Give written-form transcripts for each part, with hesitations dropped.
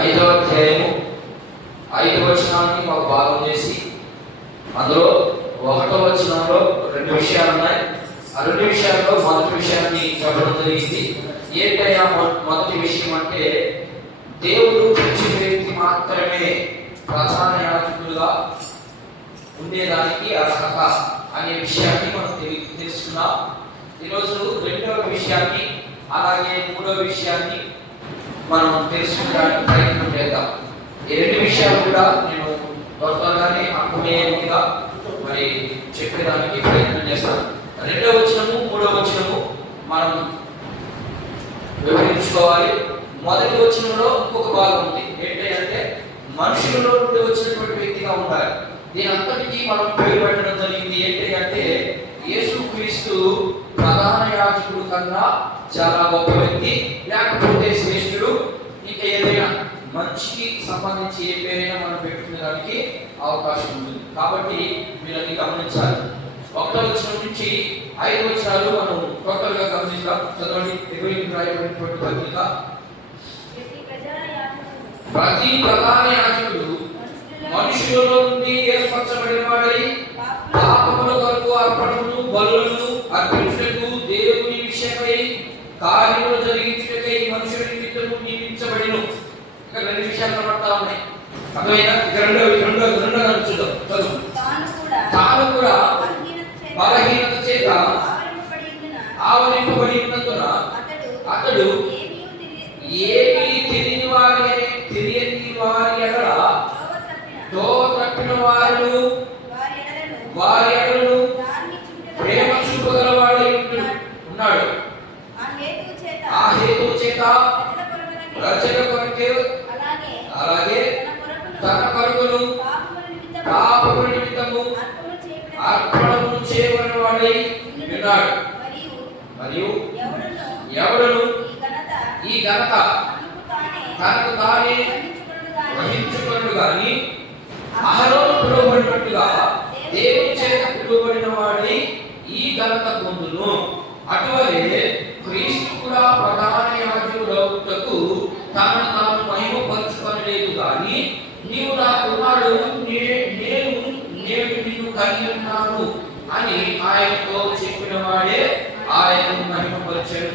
5వ అధ్యాయము 5వ వచనాన్ని మాకు భాగం చేసి అందులో 1వ వచనంలో 2 విషయాలు ఉన్నాయి. ఆ 2 విషయాల్లో మొదటి విషయాన్ని చెప్పడం జరిగింది. ఏంటయ్యా మొదటి విషయం అంటే, దేవుడు పిలిచిన వ్యక్తి మాత్రమే ప్రధాన యాజకులుగా ఉండేదానికి అర్హత అనే విషయాన్ని మనం తెలుసుకున్నాం. ఈరోజు 2వ విషయాన్ని అలాగే 3వ విషయాన్ని మనం తెలుసుకోవడానికి ప్రయత్నం చేద్దాం. ఈ 2 విషయాలు కూడా నేను త్వరగానే అర్థమయ్యేదిగా మరి చెప్పేదానికి ప్రయత్నం చేస్తాను. 2వ వచనము 3వ వచనము మనం వివరించుకోవాలి. మొదటి వచనంలో ఇంకొక భాగం ఉంది. ఏంటంటే మనుషులలో నుండి వచ్చినటువంటి వ్యక్తిగా ఉండాలి. దీని అంతటికీ మనం పేరు పెట్టడం జరిగింది. ఏంటంటే యేసుక్రీస్తు ప్రధాన యాజకుడు కన్నా చాలా గొప్ప వ్యక్తి, లేకపోతే శ్రేష్ఠుడు. ఇంకా ఏదైనా మంచికి సంబంధించి ఏ పేరైనా మనం పెట్టుకునేదానికి అవకాశం ఉంటుంది. కాబట్టి మీరు అది గమనించాలి. 1వ వచనం నుంచి 5 వచనాలు మనం టోటల్ గా గమనిద్దాం. చదవండి. ఎబ్రాయిలకు రాయబడినటువంటి పత్రిక. ప్రతి ప్రధాన యాజకుడు మనుషులలో నుండి ఏర్పరచబడిన వాడై పాపముల కొరకు అర్పణలను బలులను అర్పించుటకు దేవుని విషయమై కార్యములు జరిగించుటకై మనుషుల నిమిత్తము నియమించబడిను. ఇక్కడ 2 విషయాలు కనబడతా ఉన్నాయి. అర్థమైనా? రెండో చదువు. తాను కూడా బలహీనత చేత ఆవరింపబడి ఉన్నందున అతడు ఏమీ తెలియని వారి ఎడల దోవ తప్పిన వారి ఎడలను ప్రేమ చూపగలవాడై ఉన్నాడు. ఆ హేతువు చేత ప్రజల కొరకే అలాగే తన కొరకును పాపముల నిమిత్తము అర్పణము చేయబడిన వాడై ఉన్నాడు. మరియు ఎవడును ఈ ఘనత తనకు తానే వహించుకున్నాడు గాని అహరోను పిలువబడినట్టుగా దేవుని చేత పిలువబడిన వాడై ఈ ఘనత పొందును. అటువలే క్రీస్తు కూడా ప్రధాన యాజకుడవుటకు తనను తాను మహిమపరచుకొనలేదు గాని, నీవు నా కుమారుడు, నేను నిన్ను కలిగి ఉన్నాను అని ఆయనతో చెప్పిన వాడే ఆయనను మహిమపరిచాడు.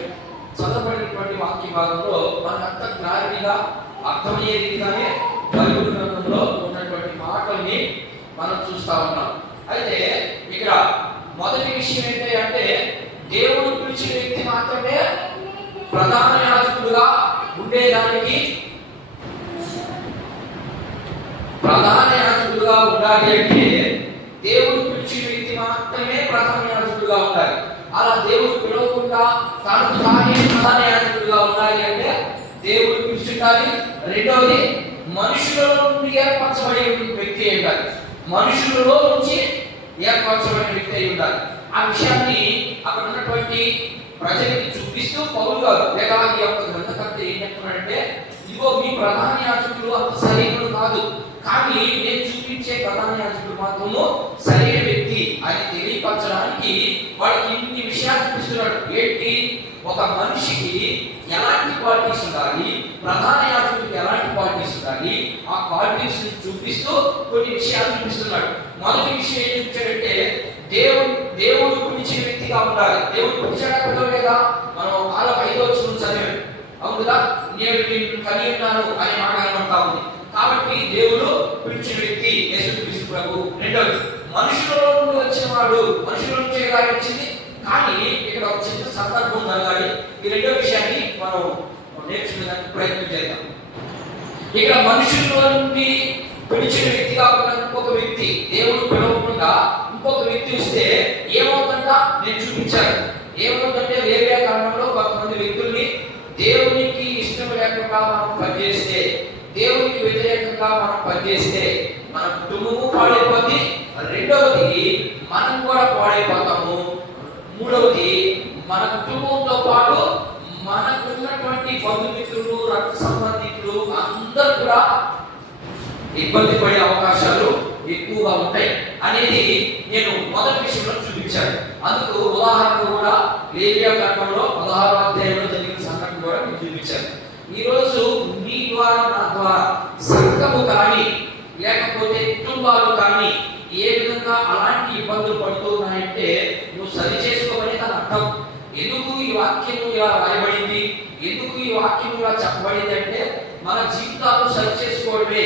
చదవబడినటువంటి వాక్య భాగంలో మనకంత క్లారిటీగా అర్థమయ్యే రీతిగానే బైబిల్ గ్రంథంలో ఉన్నటువంటి మాటల్ని మనం చూస్తా ఉన్నాం. అయితే ఇక్కడ మొదటి విషయం ఏంటంటే, దేవుడు పిలిచిన వ్యక్తి మాత్రమే ప్రధాన యాజకుడుగా ఉండేదానికి ఉండాలి. అంటే దేవుడు పిలిచిన వ్యక్తి మాత్రమే ప్రధాన యాజకుడుగా ఉండాలి. అలా దేవుడు పిలవకుండా తనకు తానే ప్రధాన యాజకుడుగా ఉండాలి అంటే దేవుడు పిలుచుండాలి. రెండవది, మనుషులలో నుండి ఏర్పరచబడే వ్యక్తి అయి ఉండాలి. మనుషులలో నుంచి ఏర్పరచబడిన వ్యక్తి అయి ఉండాలి. ఆ విషయాన్ని అక్కడ ఉన్నటువంటి ప్రజలకి చూపిస్తూ పౌలు గారు లేదా ఈ యొక్క గ్రంథకర్త ఏం చెప్తున్నాడంటే, ఇదిగో మీ ప్రధాన యాజకులు అంత సరైనడు కాదు, కానీ నేను చూపించే ప్రధాన యాజకుడు మాత్రము సరైన వ్యక్తి అని తెలియపరచడానికి వాడికి ఇన్ని విషయాలు చూపిస్తున్నాడు. ఏంటి? ఒక మనిషికి ఎలాంటి క్వాలిటీస్ ఉండాలి, ప్రధాన యాజకుడికి ఎలాంటి క్వాలిటీస్ ఉండాలి, ఆ క్వాలిటీస్ చూపిస్తూ కొన్ని విషయాలు చూపిస్తున్నాడు. మొదటి విషయం ఏం చూపించాడంటే, దేవుడు పిలిచిన వ్యక్తిగా ఉండాలి. దేవుడు పిలిచాడా లేదా? మనం 5వ వచనం చదివాం. అవును కదా? నేను నిన్ను కలిగి ఉన్నాను అనే మాట కనబడతా ఉంది. కాబట్టి దేవుడు పిలిచిన వ్యక్తి యేసుక్రీస్తు ప్రభు. రెండవది, మనుషులలో నుండి వచ్చిన వాడు. మనుషుల నుంచే కార్యం వచ్చింది, కానీ ఇక్కడ ఒక చిన్న సందర్భం జరగాలి. ఈ 2వ విషయాన్ని మనం నేర్చుకోవడానికి ప్రయత్నం చేద్దాం. ఇక్కడ మనుషుల నుండి పిలిచిన వ్యక్తి కాకుండా ఇంకొక వ్యక్తి, దేవుడు పిలవకుండా ఇంకొక వ్యక్తి వస్తే ఏమవుతుందంట నేను చూపించాను. ఏమవుతుందంటే, వేరే కారణంలో కొంతమంది వ్యక్తుల్ని దేవునికి ఇష్టం లేకుండా మనం పనిచేస్తే, దేవునికి వ్యతిరేకంగా మనం పనిచేస్తే మన కుటుంబము పాడైపోద్ది. రెండవది, మనం కూడా పాడైపోతాము. మూడవది, మన కుటుంబంతో పాటు మనకున్నటువంటి బంధుమిత్రులు, రక్త సంబంధికులు అందరూ కూడా ఇబ్బంది పడే అవకాశాలు ఎక్కువగా ఉంటాయి అనేది నేను మొదటి విషయంలో చూపించాను. అందుకు ఉదాహరణ కూడా లేవియా గ్రంథంలో 16వ అధ్యాయంలో జరిగిన సంఘటన కూడా నేను చూపించాను. ఈ రోజు మీ ద్వారా నా ద్వారా సంఘము కానీ లేకపోతే కుటుంబాలు కానీ ఏ విధంగా అలాంటి ఇబ్బందులు పడుతున్నాయంటే నువ్వు సరి చేసుకోమని దాని అర్థం. ఎందుకు ఈ వాక్యము ఇలా రాయబడింది, ఎందుకు ఈ వాక్యం ఇలా చెప్పబడింది అంటే మన జీవితాలు సరి చేసుకోవడమే.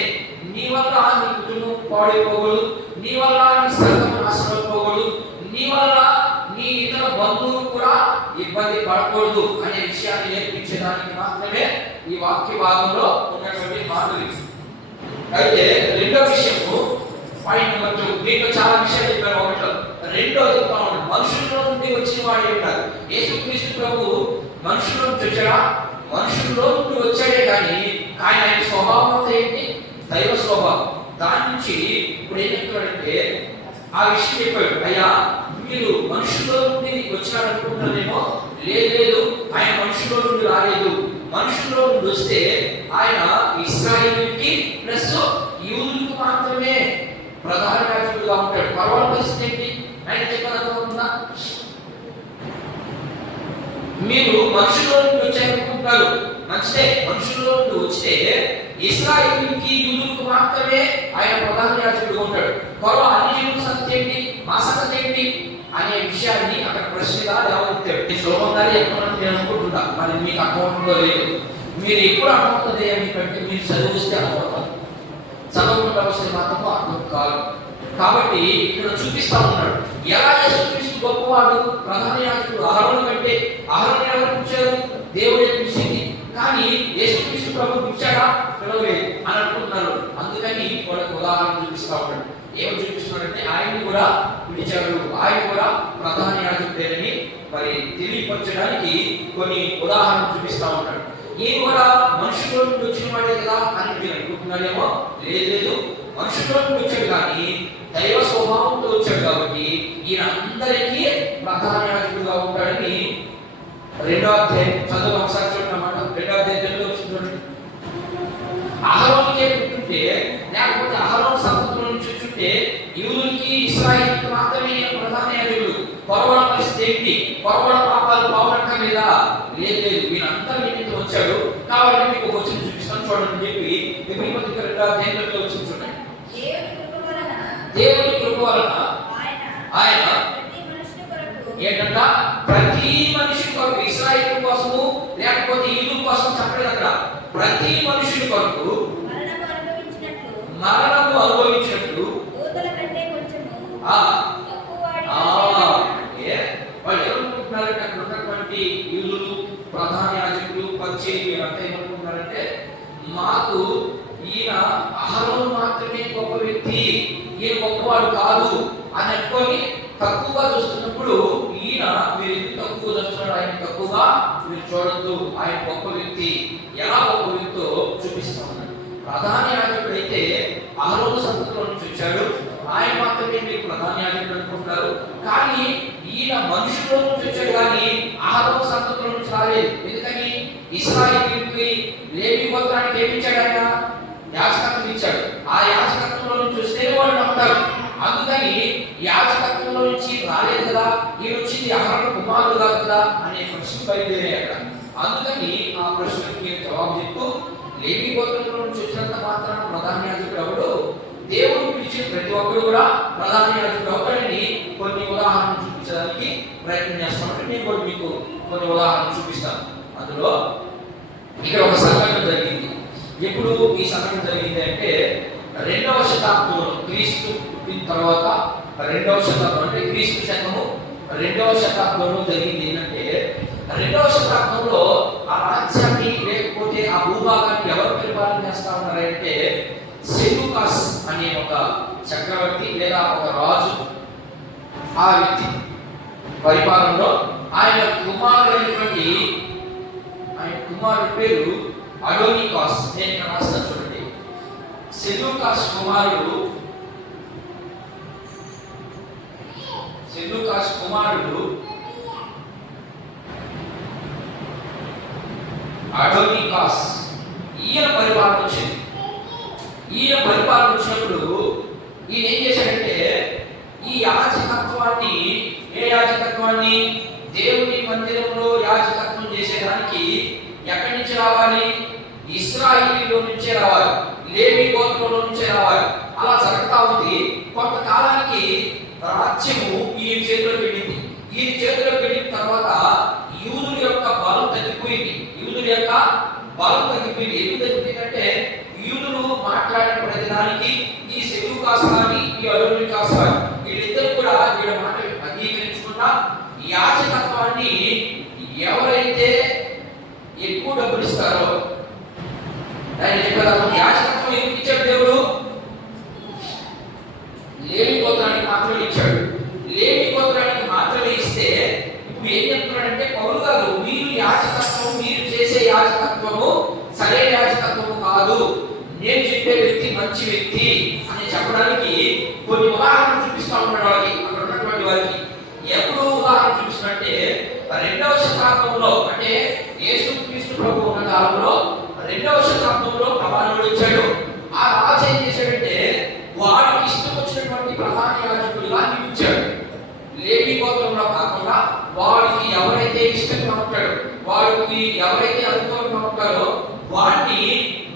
నీ వల్ల నీ కుటుంబం పాడైపోకూడదు, నీ వల్ల నీ సంఘం నాశనమైపోకూడదు, నీ వల్ల నీ ఇతర బంధువులు కూడా ఇబ్బంది పడకూడదు అనే విషయాన్ని నేర్పించడానికి మాత్రమే ఈ వాక్య భాగంలో ఉన్నటువంటి మాటలు. అయితే రెండో విషయము పాయింట్ నెంబర్ 2, దీంట్లో చాలా విషయాలు చెప్పారు. ఒకటి రెండోది మనుషుల్లో నుండి వచ్చిన వాడు ఉంటారు. యేసుక్రీస్తు ప్రభు మనుషుల నుంచి వచ్చాడా? మనుషుల్లో నుండి వచ్చాడే కానీ ఆయన స్వభావం ఏంటి? దైవ స్వభావం. దాని నుంచి ఇప్పుడు ఏం చెప్తాడంటే ఆ విషయం చెప్పాడు, అయ్యా మీరు మనుషుల్లో నుండి వచ్చాడు అనుకుంటున్నారేమో, లేదు ఆయన మనుషుల్లో నుండి రాలేదు. మనుషుల్లో నుండి వస్తే ఆయన ఇశ్రాయేలుకి ప్లస్ యూదులకు మాత్రమే ప్రధాన యాజకుడుగా ఉంటాడు. పర్వాల పరిస్థితి ఏంటి? ఆయన చెప్పాలనుకుంటున్నా, మీరు మనుషుల్లో నుండి వచ్చారనుకుంటున్నారు, మంచిదే. మనుషుల్లో నుండి వస్తే ఇశ్రాయేలుకి యూదులకు మాత్రమే ఆయన ప్రధాన యాజకుడుగా ఉంటాడు. పర్వాల అన్ని జీవుల సంగతి ఏంటి, మా సంగతి ఏంటి అనే విషయాన్ని అక్కడ ప్రశ్నగా లేవనెత్తాడు. సులభంగానే ఎక్కడన్నా నేను అనుకుంటున్నా, మరి మీకు అర్థమవుతుందో లేదు. మీరు ఎప్పుడు అర్థమవుతుంది ఎందుకంటే మీరు చదివిస్తే అర్థమవుతారు, చదవకుండా వస్తే మాత్రము అర్థం కాదు. కాబట్టి ఇక్కడ చూపిస్తా ఉన్నాడు ఎలా యేసుక్రీస్తు గొప్పవాడు, ప్రధాన యాజకుడు. అహరోను కంటే అహరోను ఎవరు పిలిచారు? దేవుడే పిలిచింది. కానీ యేసుక్రీస్తు ప్రభు పిలిచాడా? పిలవలేదు అని అనుకుంటున్నారు. అందుకని వాళ్ళకి ఉదాహరణ చూపిస్తా ఉన్నాడు. ఏమని చూపిస్తున్నాడంటే ఆయన్ని కూడా పిలిచాడు, ఆయన కూడా ప్రధాన యాజకుడేనని మరి తెలియపరచడానికి కొన్ని ఉదాహరణలు చూపిస్తా ఉంటాడు. ఈయన కూడా మనుషుల్లో నుండి వచ్చిన వాడే కదా అని మీరు అనుకుంటున్నారేమో, లేదు మనుషుల్లో నుండి వచ్చాడు కానీ దైవ స్వభావంతో వచ్చాడు కాబట్టి ఈయన అందరికీ ప్రధాన యాజకుడుగా ఉంటాడని 2వ అధ్యాయం చదువు ఒకసారి చూడమాట. 2వ అధ్యాయంలో చూడండి. అహరోనుకే పుట్టుంటే లేకపోతే అహరోను సంతతిలో నుంచి వచ్చుంటే యూదులకి ఇశ్రాయేలుకి మాత్రమే ప్రధాన యాజకుడు. పొరవడ పరిస్థితి ఏంటి? పొరవడ పాపాలు పావనక్క లేదా? లేదు వీళ్ళందరి నిమిత్తం వచ్చాడు. కాబట్టి మీకు ఒక వచనం చూపిస్తాను చూడండి చెప్పి ఎబ్రీ పత్రిక 2వ అధ్యాయంలో వచ్చి చూడండి. దేవుని కృప వలన ఆయన ఏంటంట ప్రతి మనిషి కొరకు, ఇశ్రాయేలు కోసము లేకపోతే యూదు కోసం చెప్పలేదు అక్కడ. ప్రతి మనుషుని కొరకు మరణము అనుభవించినట్లు వాళ్ళు ఏమనుకుంటున్నారంటే అక్కడ ఉన్నటువంటి యూదులు, ప్రధాన యాజకులు, పరిచర్యలు వీళ్ళంతా ఏమనుకుంటున్నారంటే మాకు ఈయన అహరోను మాత్రమే గొప్ప వ్యక్తి, ఈయన గొప్పవాడు కాదు అని అనుకొని తక్కువగా చూస్తున్నప్పుడు ఈయన మీరు ఎందుకు తక్కువ చూస్తున్నాడు, ఆయన తక్కువగా మీరు చూడొద్దు, ఆయన గొప్ప వ్యక్తి. ఎలా గొప్ప వ్యక్తో చూపిస్తా ఉన్నాడు. ప్రధాన యాజకుడు అయితే అహరోను సంతతిలో నుంచి వచ్చాడు, ఆయన మాత్రమే మీరు ప్రధాన యాజకుడు అనుకుంటున్నారు. కానీ ఈయన మనుషుల్లో నుంచి వచ్చాడు కానీ అహరోను సంతతిలో నుంచి రాలేదు. ఎందుకని? ఇశ్రాయేలుకి లేవి గోత్రానికి ఏమిచ్చాడు? ఆయన యాజకత్వం ఇచ్చాడు. ఆ యాజకత్వంలో నుంచి వస్తే వాళ్ళు నమ్ముతారు. అందుకని యాజకత్వంలో నుంచి రాలేదు కదా, ఈ వచ్చింది అహరోను కుమారుడు కాదు కదా అనే ప్రశ్న బయలుదేరాయి అక్కడ. అందుకని ఆ ప్రశ్నకి జవాబు చెప్తూ లేవి గోత్రంలో నుంచి వచ్చినంత మాత్రాన ప్రధాన యాజకుడు ఎవడు? దేవుడు పిలిచిన ప్రతి ఒక్కరు కూడా ప్రధాన యాజకుడు అవుతాడని కొన్ని ఉదాహరణలు చూపించడానికి ప్రయత్నం చేస్తామంటే నేను కూడా మీకు కొన్ని ఉదాహరణలు చూపిస్తాను. అందులో ఇక్కడ ఒక సంఘటన జరిగింది. ఎప్పుడు ఈ సంఘటన జరిగింది అంటే 2వ శతాబ్దంలో, క్రీస్తు పుట్టిన తర్వాత 2వ శతాబ్దం అంటే క్రీస్తు శకము 2వ శతాబ్దంలో జరిగింది. ఏంటంటే 2వ శతాబ్దంలో ఆ రాజ్యాన్ని లేకపోతే ఆ భూభాగాన్ని ఎవరు పరిపాలన చేస్తా ఉన్నారంటే సెలూకస్ అనే ఒక చక్రవర్తి లేదా ఒక రాజు, ఆ వ్యక్తి పరిపాలనలో ఆయన కుమారుడైనటువంటి ఆయన కుమారుడి పేరు అడోనికాస్. నేను ఇక్కడ రాస్తా చూడండి. సెలూకస్ కుమారుడు అడోనికాస్ ఈయన పరిపాలన వచ్చింది. ఈయన పరిపాలన వచ్చినప్పుడు ఈయన ఏం చేశాడంటే ఈ యాజకత్వాన్ని, ఏ యాజకత్వాన్ని? దేవుని మందిరంలో యాజకత్వం చేసేదానికి ఎక్కడి నుంచి రావాలి? ఇశ్రాయేలీలో నుంచే రావాలి, లేవి గోత్రంలో నుంచే రావాలి. అలా జరుగుతా ఉంది. కొంతకాలానికి రాజ్యము ఈ చేతిలోకి వెళ్ళింది. ఈ చేతిలోకి వెళ్ళిన తర్వాత యూదుల యొక్క బలం తగ్గిపోయింది. ఎందుకు తగ్గిపోయిందంటే యూదులు మాట్లాడిన ప్రతి దానికి ఈ సెలూకాస్ కానీ ఈ అదోనికాస్ కానీ వీళ్ళిద్దరు కూడా వీళ్ళ మాట అంగీకరించుకుంటా యాజకత్వాన్ని ఎవరైతే ఎక్కువ డబ్బులు ఇస్తారో ఆయన చెప్పారు. యాజకత్వం ఎందుకు ఇచ్చాడు దేవుడు? లేవి గోత్రానికి మాత్రమే ఇచ్చాడు. లేవి గోత్రానికి మాత్రమే ఇస్తే ఇప్పుడు ఏం చెప్తున్నాడంటే పౌలు గారు, మీరు యాజకత్వం, మీరు చేసే యాజకత్వము సరైన యాజకత్వము కాదు, నేను చెప్పే వ్యక్తి మంచి వ్యక్తి అని చెప్పడానికి కొన్ని ఉదాహరణలు చూపిస్తా ఉన్నాడు వాళ్ళకి, అక్కడ ఉన్నటువంటి వారికి. ఎప్పుడు ఉదాహరణ చూపిస్తున్నట్టే 2వ శతాబ్దంలో, అంటే యేసుక్రీస్తు ప్రభు ఉన్న కాలంలో 2వ శతాబ్దంలో ప్రమాణం ఇచ్చాడు. ఆ రాజు ఏం చేశాడంటే వాడికి ఇష్టం వచ్చినటువంటి ప్రధాన యాజకులుగా నియమించాడు. లేవి గోత్రంలో కాకుండా వాడికి ఎవరైతే ఇష్టంగా ఉంటాడో, వాడికి ఎవరైతే అనుకూలంగా ఉంటారో వాడిని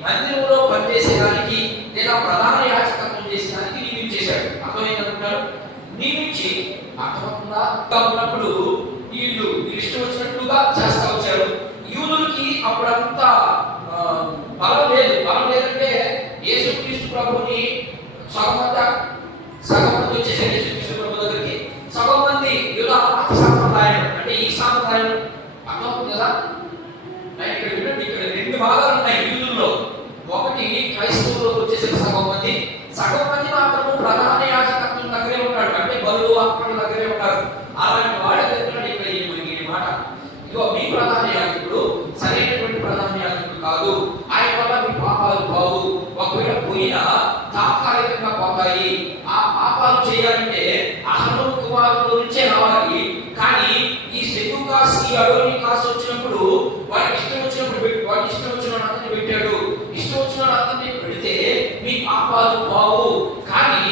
మందిరంలో పనిచేసేదానికి లేదా ప్రధాన యాజకత్వం చేసేదానికి నియమించేశాడు. అర్థమైందంటున్నారు. నియమించి అర్థమవుతుందా ఉన్నప్పుడు వీళ్ళు ఇష్టం వచ్చినట్లుగా చేస్తా వచ్చారు. యూదులకి అప్పుడంతా బలం లేదంటే యేసుక్రీస్తు ప్రభుని సగం మంది వచ్చేసారు యేసుక్రీస్తు ప్రభు దగ్గరికి. సగం మంది యూద సాంప్రదాయం, అంటే ఈ సాంప్రదాయం అర్థమవుతుంది కదా. ఇక్కడ వినండి, ఇక్కడ 2 భాగాలు ఉన్నాయి యూదుల్లో. ఒకటి క్రైస్తవులకు వచ్చేసరికి సగం మంది మాత్రము ప్రధాన యాజకత్వం దగ్గరే ఉంటాడు, అంటే బలులు అర్పణ దగ్గరే ఉంటారు. అలాంటి వాళ్ళ దగ్గర ఇక్కడ ఈ మాట, ఇగో మీ ప్రధాన యాజకుడు సరైనటువంటి ప్రధాన యాజకుడు కాదు, ఆయన వల్ల మీ పాపాలు పోవు, ఒకవేళ పోయినా తాత్కాలికంగా పోతాయి. ఆ పాపాలు చేయాలంటే అహరోను కుమారుల నుంచే రావాలి. కానీ ఈ సెలూకాస్, ఈ అదోనికాస్ వచ్చినప్పుడు వాడికి ఇష్టం వచ్చిన అందరినీ పెట్టాడు. ఇష్టం వచ్చిన అందరినీ పెడితే మీ పాపాలు పోవు, కానీ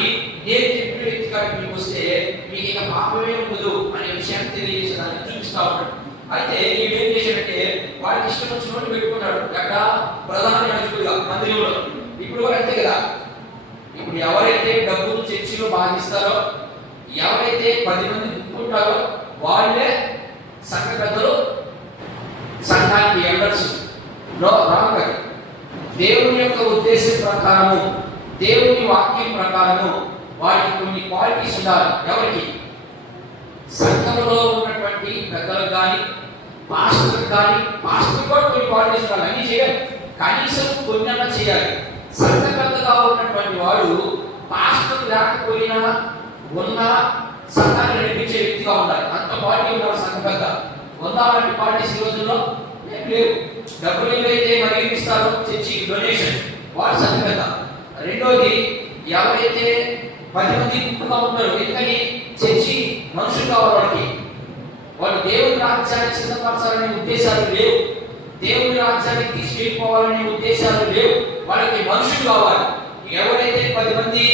నేను చెప్పిన వ్యక్తి కాడికి మీకు వస్తే మీకు ఇక పాపమే ఉండదు అనే విషయాన్ని తెలియజేసేదాన్ని చూపిస్తా ఉన్నాడు. అయితే ఈయనేం చేశాడంటే వాడికి ఇష్టం వచ్చినట్టు పెట్టుకున్నాడు ఎక్కడ ప్రధాన యాజకుడిగా మందిరంలో. ఇప్పుడు కూడా అంతే కదా. ఇప్పుడు ఎవరైతే డబ్బులు చర్చిలో భాగిస్తారో, ఎవరైతే 10 మంది ఉంటారో వాళ్ళే సంఘ పెద్దలు, సంఘానికి ఎల్డర్స్. రాంగ్. దేవుని యొక్క ఉద్దేశం ప్రకారము, దేవుని వాక్యం ప్రకారము వారికి కొన్ని క్వాలిటీస్ ఉండాలి. ఎవరికి? సంఘంలో ఉన్నటువంటి పెద్దలకు కానీ, పాస్టర్లకు కానీ. పాస్టర్ కూడా కొన్ని క్వాలిటీస్ ఉండాలి, అన్ని చేయాలి, కనీసం కొన్నైనా చేయాలి. సంఘ పెద్దగా ఉన్నటువంటి వాడు పాస్టర్ లేకపోయినా ఉన్న సంఘాన్ని నడిపించే వ్యక్తిగా ఉండాలి. అంత క్వాలిటీ ఉండాలి సంఘ పెద్ద. ఉండాలంటే క్వాలిటీస్ ఈ రోజుల్లో ఏం లేవు. డబ్బులు ఏవైతే మరి ఇస్తారో చర్చి డొనేషన్, వాడు సంఘ పెద్ద. రెండోది, ఎవరైతే 10 మంది గుంపుగా ఉంటారో, ఎందుకని చర్చి మనుషులు కావాలి వాళ్ళు దేవుని రాజ్యాన్ని సిద్ధపరచాలనే ఉద్దేశాలు లేవు, దేవుని రాజ్యానికి తీసుకెళ్ళిపోవాలనే ఉద్దేశాలు లేవు, వాళ్ళకి మనుషులు కావాలి. ఎవరైతే 10 మంది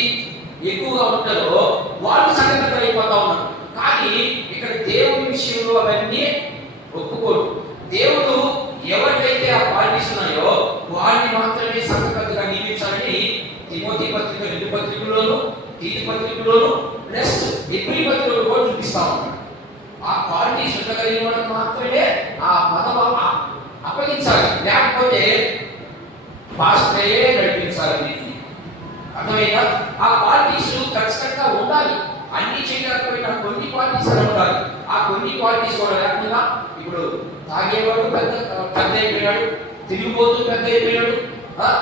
ఎక్కువగా ఉంటారో వాళ్ళు సంఘటన అయిపోతా ఉన్నారు. కానీ ఇక్కడ దేవుని విషయంలో అవన్నీ ఒప్పుకోరు. దేవుడు ఎవరికైతే ఆ క్వాలిటీస్ ఉన్నాయో వారిని మాత్రమే సంఘటనగా నియమించాలని తిమోతి పత్రిక 2 పత్రికల్లోను, తీతు పత్రికలోను, ప్లస్ ఎబ్రీ పత్రికలో కూడా చూపిస్తా ఉన్నాడు. ఆ క్వాలిటీస్ ఉండగలిగిన వాళ్ళకి మాత్రమే ఆ పదవ అప్పగించాలి, లేకపోతే పాస్టరే నడిపించాలి. అర్థమైనా? ఆ క్వాలిటీస్ ఖచ్చితంగా ఉండాలి. అన్ని చేయకపోయినా కొన్ని క్వాలిటీస్ ఉండాలి. ఆ కొన్ని క్వాలిటీస్ కూడా లేకుండా ఇప్పుడు తాగేవాడు పెద్ద అయిపోయాడు, తిరిగిపోతూ పెద్ద అయిపోయాడు,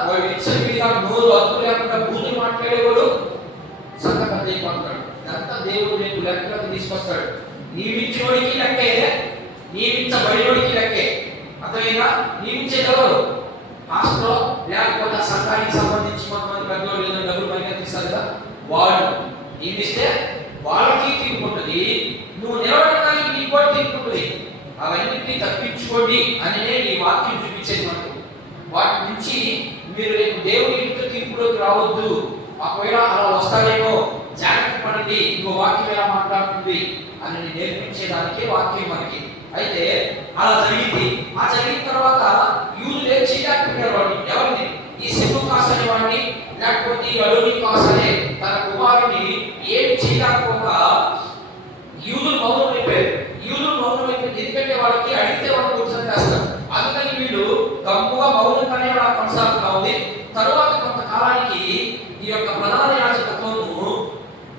వాడు ఇచ్చరిగా నోరు అదుపు లేకుండా బూతులు మాట్లాడేవాడు సంఘ పెద్ద అయిపోతున్నాడు. ఇదంతా దేవుడు రేపు లెక్కలకు తీసుకొస్తాడు. నియమించేవాడికి లెక్కే, నియమించబడినోడికి లెక్కే. అర్థమైనా? నియమించేదెవరు? పాస్టర్, లేకపోతే సంఘానికి సంబంధించి కొంతమంది పెద్దవాళ్ళు ఏదైనా డబ్బులు పైన తీస్తారు కదా, వాళ్ళు నియమిస్తే వాళ్ళకి తీరుకుంటుంది, నువ్వు నిలబడడానికి నీకు కూడా తీరుకుంటుంది. అవన్నింటినీ తప్పించుకోండి అనే ఈ వాక్యం చూపించేది మనకు. వాటి నుంచి మీరు రేపు దేవుని ఇంట్లో తీర్పులోకి రావద్దు, ఒకవేళ అలా వస్తారేమో జాగ్రత్త పడండి, ఇంకో వాక్యం ఎలా మాట్లాడుతుంది అని నేర్పించేదానికి వాక్యం మనకి. అయితే అలా జరిగింది. ఆ జరిగిన తర్వాత యూదులే చేయలేకపోయినారు వాడిని. ఎవరిని? ఈ సెలూకాస్ అనే వాడిని, లేకపోతే ఈ అలోనికాస్ అనే తన కుమారుని ఏమి చేయలేకపోగా యూదులు మౌనమైపోయారు. ఎందుకంటే వాళ్ళకి అడిగితే వాళ్ళు కూర్చొని చేస్తారు. అందుకని వీళ్ళు గమ్ముగా మౌనంగానే అలా కొనసాగుతా ఉంది. తరువాత కొంతకాలానికి ఈ యొక్క ప్రధాన యాజకత్వము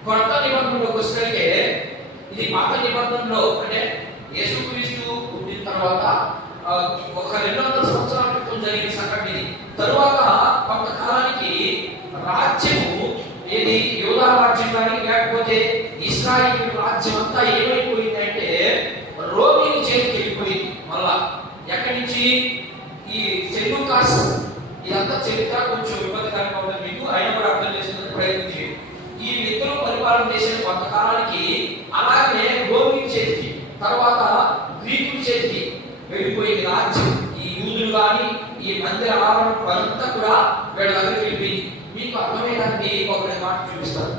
కొత్త నిబంధనలోకి వస్తే, ఇది పాత నిబంధనలో అంటే యేసుక్రీస్తు పుట్టిన తర్వాత ఒక 200 సంవత్సరాల క్రితం జరిగిన సంఘటన ఇది. తరువాత కొంతకాలానికి రాజ్యము ఏది యూదా రాజ్యం కానీ లేకపోతే ఇశ్రాయేలు రాజ్యం అంతా ఏమైపోయింది అంటే రోమీల చేతికి వెళ్ళిపోయింది. మళ్ళా ఎక్కడి నుంచి? ఈ సెలూకాస్, ఇదంతా చరిత్ర కొంచెం ఇబ్బందికరంగా ఉంటుంది మీకు, అయినా కూడా అర్థం చేసుకునే ప్రయత్నం చేయండి. ఈ ఇద్దరు పరిపాలన చేసిన కొంతకాలానికి అలాగే రోమీల చేతికి, తర్వాత గ్రీకుల చేతికి వెళ్ళిపోయింది రాజ్యం. ఈ యూదులు కానీ ఈ మందిర ఆవరణ అంతా కూడా వీళ్ళ దగ్గరికి వెళ్ళిపోయింది. మీకు అర్థమయ్యేదానికి ఒక మాట చూపిస్తాను.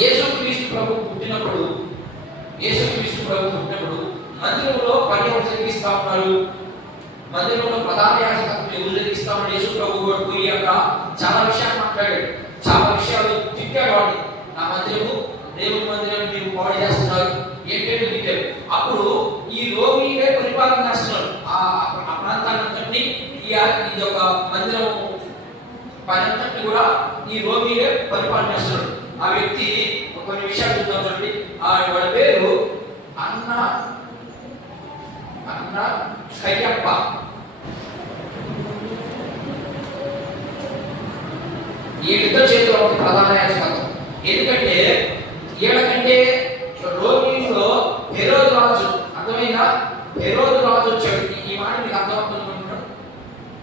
యేసుక్రీస్తు ప్రభు పుట్టినప్పుడు మందిరంలో పని ఎవరు జరిగిస్తా ఉన్నారు? మందిరంలో ప్రధాన యాజకత్వం ఎవరు జరిగిస్తా ఉన్నారు? యేసు ప్రభు కూడా పోయి అక్కడ చాలా విషయాలు మాట్లాడాడు, చాలా విషయాలు తిట్టాడు. వాడిని, నా మందిరము దేవుని మందిరం మీరు పాడు చేస్తున్నారు, ఏంటంటే తిట్టారు. అప్పుడు ఈ రోమీలే పరిపాలన చేస్తున్నారు ఆ ప్రాంతాన్నంతటినీ. ఇది ఒక మందిరం పని అంతటిని కూడా ఈ రోమీలే పరిపాలన చేస్తున్నారు. ఆ వ్యక్తి కొన్ని విషయాలు చూద్దాం చూడండి. వాడి పేరు అన్న కయ్యప్ప. వీళ్ళిద్దరు చేతిలో ఒక ప్రధాన యాజకత్వం. ఎందుకంటే వీళ్ళకంటే రోమీలో హెరోదు రాజు, అర్థమైందా? హెరోదు రాజు వచ్చాడు. ఈ మాట మీకు అర్థమవుతుంటున్నాడు.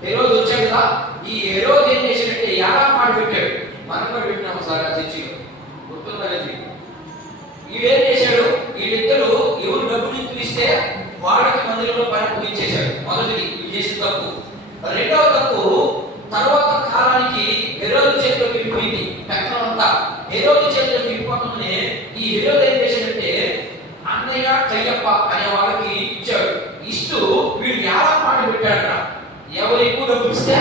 హెరోదు వచ్చాడు కదా, ఈ హెరోదు ఏం చేశాడంటే ఎలా మాట పెట్టాడు. మనం కూడా పెట్టినాము సార్ ఆ చర్చిలో, గుర్తుందని. వీడేం చేశాడు? వీళ్ళిద్దరు ఎవరు డబ్బులు ఇస్తే వాడికి మందిరంలో పని పూజించేశాడు. మొదటిది వీళ్ళు చేసిన తప్పు. రెండవ తప్పు, తర్వాత కాలానికి హెరోదు చేతిలోకి వెళ్ళిపోయింది పెత్తనం అంతా. హెరోదు చేతిలోకి వెళ్ళిపోతుందనే ఈ హెరోదు ఏం చేశాడంటే అన్నయ్య కయ్యప్ప అనే వాళ్ళకి ఇచ్చాడు. ఇస్తూ వీడు ఎలా మాట పెట్టాడట, ఎవరు ఎక్కువ డబ్బులు ఇస్తే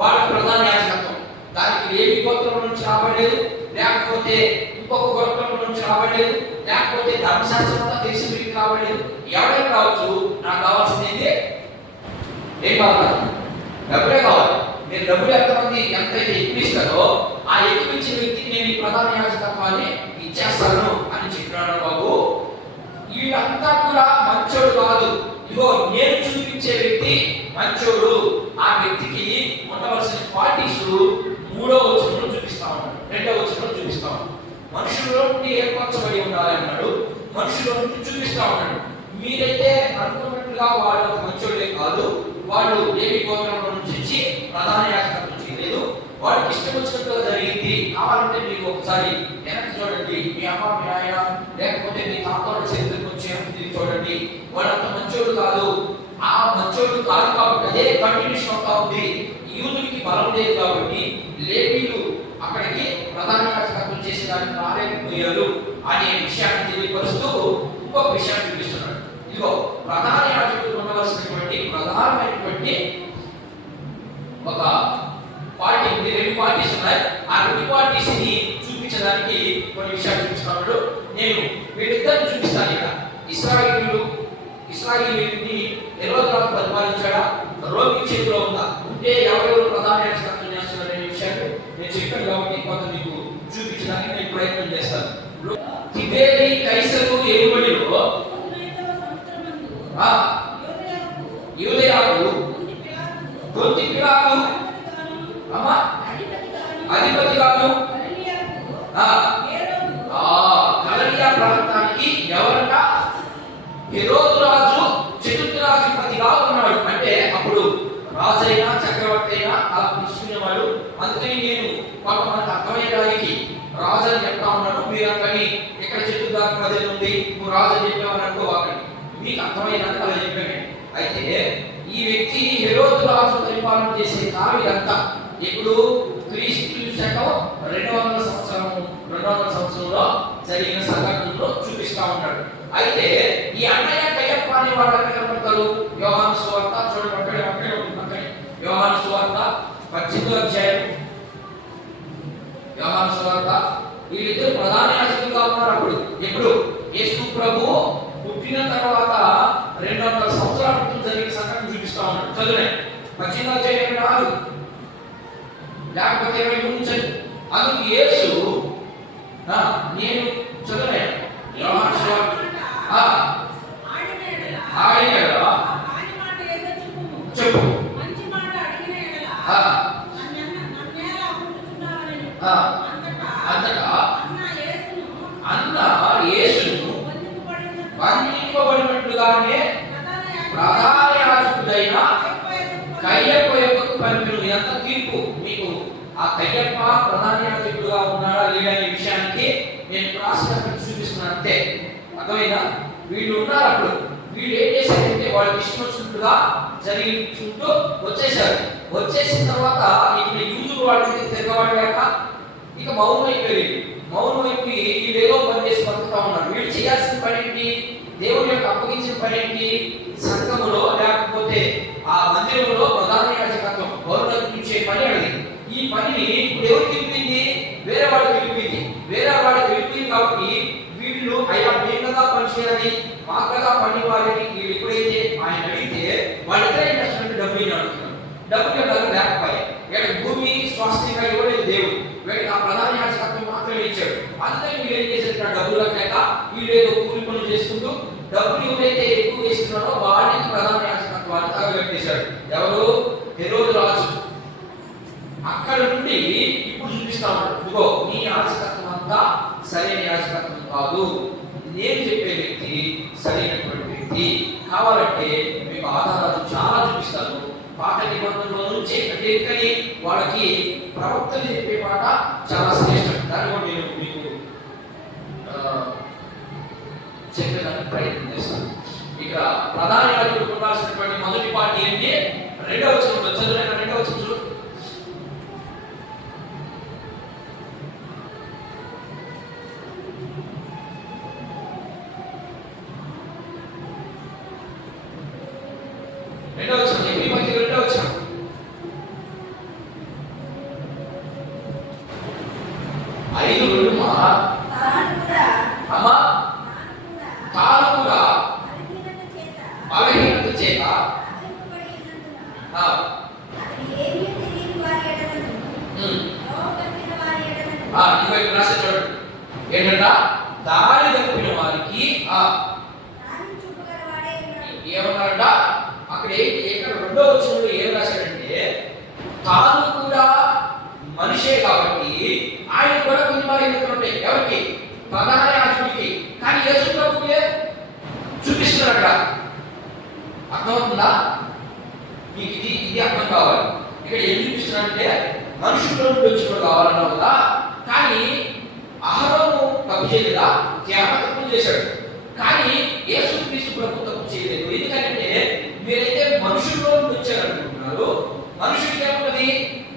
వాళ్ళకి ప్రధాన యాజకత్వం. దానికి లేవి గోత్రం నుంచి రాబడలేదు, లేకపోతే ఇంకొక గోత్రం నుంచి రాబడలేదు, లేకపోతే ధర్మశాస్త్రం అంతా తెలిసి మీకు రాబడలేదు. ఎవరైనా రావచ్చు, నాకు కావాల్సింది ఏం కావాలి? డబ్బులే కావాలి. మీరు డబ్బులు ఎంతైతే ఎక్కువ ఇస్తారో ఆ ఎక్కువ ఇచ్చిన వ్యక్తికి నేను ఈ ప్రధాన యాజకత్వాన్ని ఇచ్చేస్తాను అని చెప్పినాడు బాబు. వీళ్ళంతా కూడా మంచోడు కాదు. ఇదిగో నేను చూపించే వ్యక్తి మంచోడు. ఆ వ్యక్తికి ఉండవలసిన క్వాలిటీస్ 3వ వచనంలో చూపిస్తా ఉన్నాడు, 2వ వచనంలో చూపిస్తా ఉన్నాడు. మనుషుల్లో నుండి ఏర్పరచబడి ఉండాలి అన్నాడు, మనుషుల్లో నుండి చూపిస్తా ఉన్నాడు. మీరైతే అనుకున్నట్లుగా వాళ్ళు మంచోళ్ళే కాదు. వాళ్ళు లేవి గోత్రంలో నుంచి వచ్చి ప్రధాన యాజకత్వం చేయలేదు. వాడికి ఇష్టం వచ్చినట్టుగా జరిగింది. కావాలంటే మీకు ఒకసారి వెనక్కి చూడండి, మీ అమ్మ మీ ఆయన లేకపోతే మీ తాతోళ్ళ చరిత్రకు వచ్చి తిరిగి చూడండి. వాళ్ళంత మంచోడు కాదు. ఆ మంచోడు కాదు కాబట్టి అదే కంటిన్యూషన్ అవుతా ఉంది. యూదులకి బలం లేదు కాబట్టి లేవీలు అక్కడికి ప్రధాన యాజకత్వం చేసేదానికి రాలేకపోయారు అనే విషయాన్ని తెలియపరుస్తూ ఇంకొక విషయాన్ని చూపిస్తున్నాడు. ఇదిగో ప్రధాన యాజకుడు ఉండవలసినటువంటి ప్రధానమైనటువంటి ఒక క్వాలిటీ ఉంది. 2 క్వాలిటీస్ ఉన్నాయి. ఆ 2 క్వాలిటీస్ ని చూపించడానికి కొన్ని విషయాలు చూపిస్తున్నాడు. నేను వీళ్ళిద్దరిని చూపిస్తాను. ఇక్కడ ఇశ్రాయేలీయుని హెరోదు రాజు పరిపాలించాడా, రోమీ చేతిలో ఉందా, ఉంటే ఎవరెవరు ప్రధాన యాజకత్వం చేస్తున్నారు అనే విషయాన్ని నేను చెప్పాను కాబట్టి కొంత మీకు చూపించడానికి నేను ప్రయత్నం చేస్తాను. తిబేరి కైసరు ఏలుబడిలో యూదయాకు పొంతి పిలాతు అధిపతిగాను గలిలయ ప్రాంతానికి ఎవరట? హెరోదు రాజు చతుర్థరాధిపతిగా ఉన్నాడు. అంటే అప్పుడు రాజైనా చక్రవర్తి అయినా అలా తీసుకునేవాడు. అందుకని నేను కొంతమంది అర్థమయ్యడానికి రాజు అని చెప్తా ఉన్నాను. మీరు అక్కడిని ఇక్కడ చతుర్థరాధిపతి ఉంది, నువ్వు రాజు అని చెప్పేవారు అనుకోవాలండి. మీకు అర్థమయ్యేదానికి అలా చెప్పాను. అయితే ఈ వ్యక్తి హెరోదు రాజు పరిపాలన చేసే కాలం ఇదంతా ఇప్పుడు క్రీస్తు శకం 200 సంవత్సరంలో జరిగిన సంఘటనలో చూపిస్తా ఉంటాడు. అయితే ఈ అన్నయ్య కయ్యప్ప అనే వాడు ఎక్కడ కనబడతాడు? యోహాను యోహాను సువార్త 18వ అధ్యాయం. యోహాను సువార్త వీళ్ళిద్దరు ప్రధాన యాజకులుగా ఉన్నారు అప్పుడు. ఎప్పుడు? యేసు ప్రభు పుట్టిన తర్వాత 200 సంవత్సరాల క్రితం జరిగిన సంఘటన చూపిస్తా ఉన్నాడు. చదువునే 18వ అధ్యాయం 4 లేకపోతే 23 నుంచి. అందుకు యేసు నేను చదువునే యోహాను సువార్త చెప్పు అంతటా అన్న యేసును బంధింపబడినట్లుగానే ప్రధాన యాజకుడైన కయ్యప్ప యొక్కకు పంపెను. ఎంత తీర్పు మీకు! ఆ కయ్యప్ప ప్రధాన యాజకుడుగా ఉన్నాడా లేదనే విషయానికి నేను క్లాసికల్ చూపిస్తున్నాను అంతే. అర్థమైందా? వీళ్ళు ఉన్నారు అప్పుడు. వీళ్ళు ఏం చేశారంటే వాళ్ళకి ఇష్టం వచ్చినట్టుగా జరిగించుకుంటూ వచ్చేసారు. వచ్చేసిన తర్వాత ఇక్కడ యూదులు వాళ్ళకి తిరగబడ్డాక ఇక మౌనం అయిపోయింది. మౌనం అయిపోయి వీళ్ళేదో పని చేసి బతుకుతా ఉన్నారు. వీళ్ళు చేయాల్సిన పని ఏంటి? దేవుని యొక్క అప్పగించిన పని ఏంటి? సంఘములో లేకపోతే ఆ మందిరంలో ప్రధాన యాజకత్వం గౌరవించే పని అడిగి ఈ పనిని ఇప్పుడు ఎవరికి వెళ్ళిపోయింది? వేరే వాళ్ళకి వెళ్ళిపోయింది. వేరే వాళ్ళకి వెళ్ళిపోయింది కాబట్టి వీళ్ళు అయ్యా మేము కదా పని చేయాలి, మాకు కదా పని వారిని వీళ్ళు ఎప్పుడైతే ఆయన అడిగితే వాళ్ళిద్దరే ఏం చేస్తున్నట్టు డబ్బులు అడుగుతున్నారు. డబ్బులు లేకపోయాయి. వీళ్ళకి భూమి స్వాస్థ్యంగా ఇవ్వలేదు దేవుడు. వీళ్ళకి ఆ ప్రధాన యాజకత్వం మాత్రమే ఇచ్చాడు. అందుకని వీళ్ళు ఏం చేశారు? డబ్బులు లేక వీళ్ళు ఏదో కూలి పనులు చేసుకుంటూ డబ్బులు ఎవరైతే ఎక్కువ వేస్తున్నారో వాళ్ళకి ప్రధాన యాజకత్వాన్ని తగలబెట్టేశారు. ఎవరు? హెరోదు రాజు. అక్కడ నుండి ఇప్పుడు చూపిస్తా ఉన్నాడు, ఇదిగో నీ యాజకత్వం అంతా సరైన యాజకత్వం కాదు, నేను చెప్పే వ్యక్తి సరైనటువంటి వ్యక్తి. కావాలంటే మీకు ఆధారాలు చాలా చూపిస్తాను. పాత నిబంధనలో నుంచి ప్రత్యేకని వాళ్ళకి ప్రవక్తలు చెప్పే మాట చాలా శ్రేష్టం. దాన్ని కూడా నేను మీకు చెప్పడానికి ప్రయత్నం చేస్తాను. ఇక్కడ ప్రధాన యాజకుడు ఉండాల్సినటువంటి మొదటి పార్టీ ఏంటి? 2వ వచనంలో చదువులైన 2వ వచనం చూడు. ఏంటంట? దారి తప్పిన వారికి ఏమన్నారంట? అక్కడ ఇక్కడ 2వ వచనంలో ఏం రాశాడంటే తాను కూడా మనిషే కాబట్టి ఆయన కూడా కొన్ని బలహీనతలు ఉంటాయి. ఎవరికి? ప్రధాన యాజకుడికి. కానీ యేసు ప్రభువుకే చూపిస్తున్నారు అక్కడ. అర్థమవుతుందా మీకు? ఇది అర్థం కావాలి. ఇక్కడ ఏం చూపిస్తున్నారంటే మనుషుల్లో నుండి వచ్చినప్పుడు కావాలన్నావు కదా. కానీ అహరోను తప్పు చేయలేదా? కేవలం తప్పు చేశాడు. కానీ యేసుక్రీస్తు ప్రభు తప్పు చేయలేదు. ఎందుకంటే మీరైతే మనుషుల్లో నుండి వచ్చారనుకుంటున్నారు. మనుషుడికి ఏముంటుంది?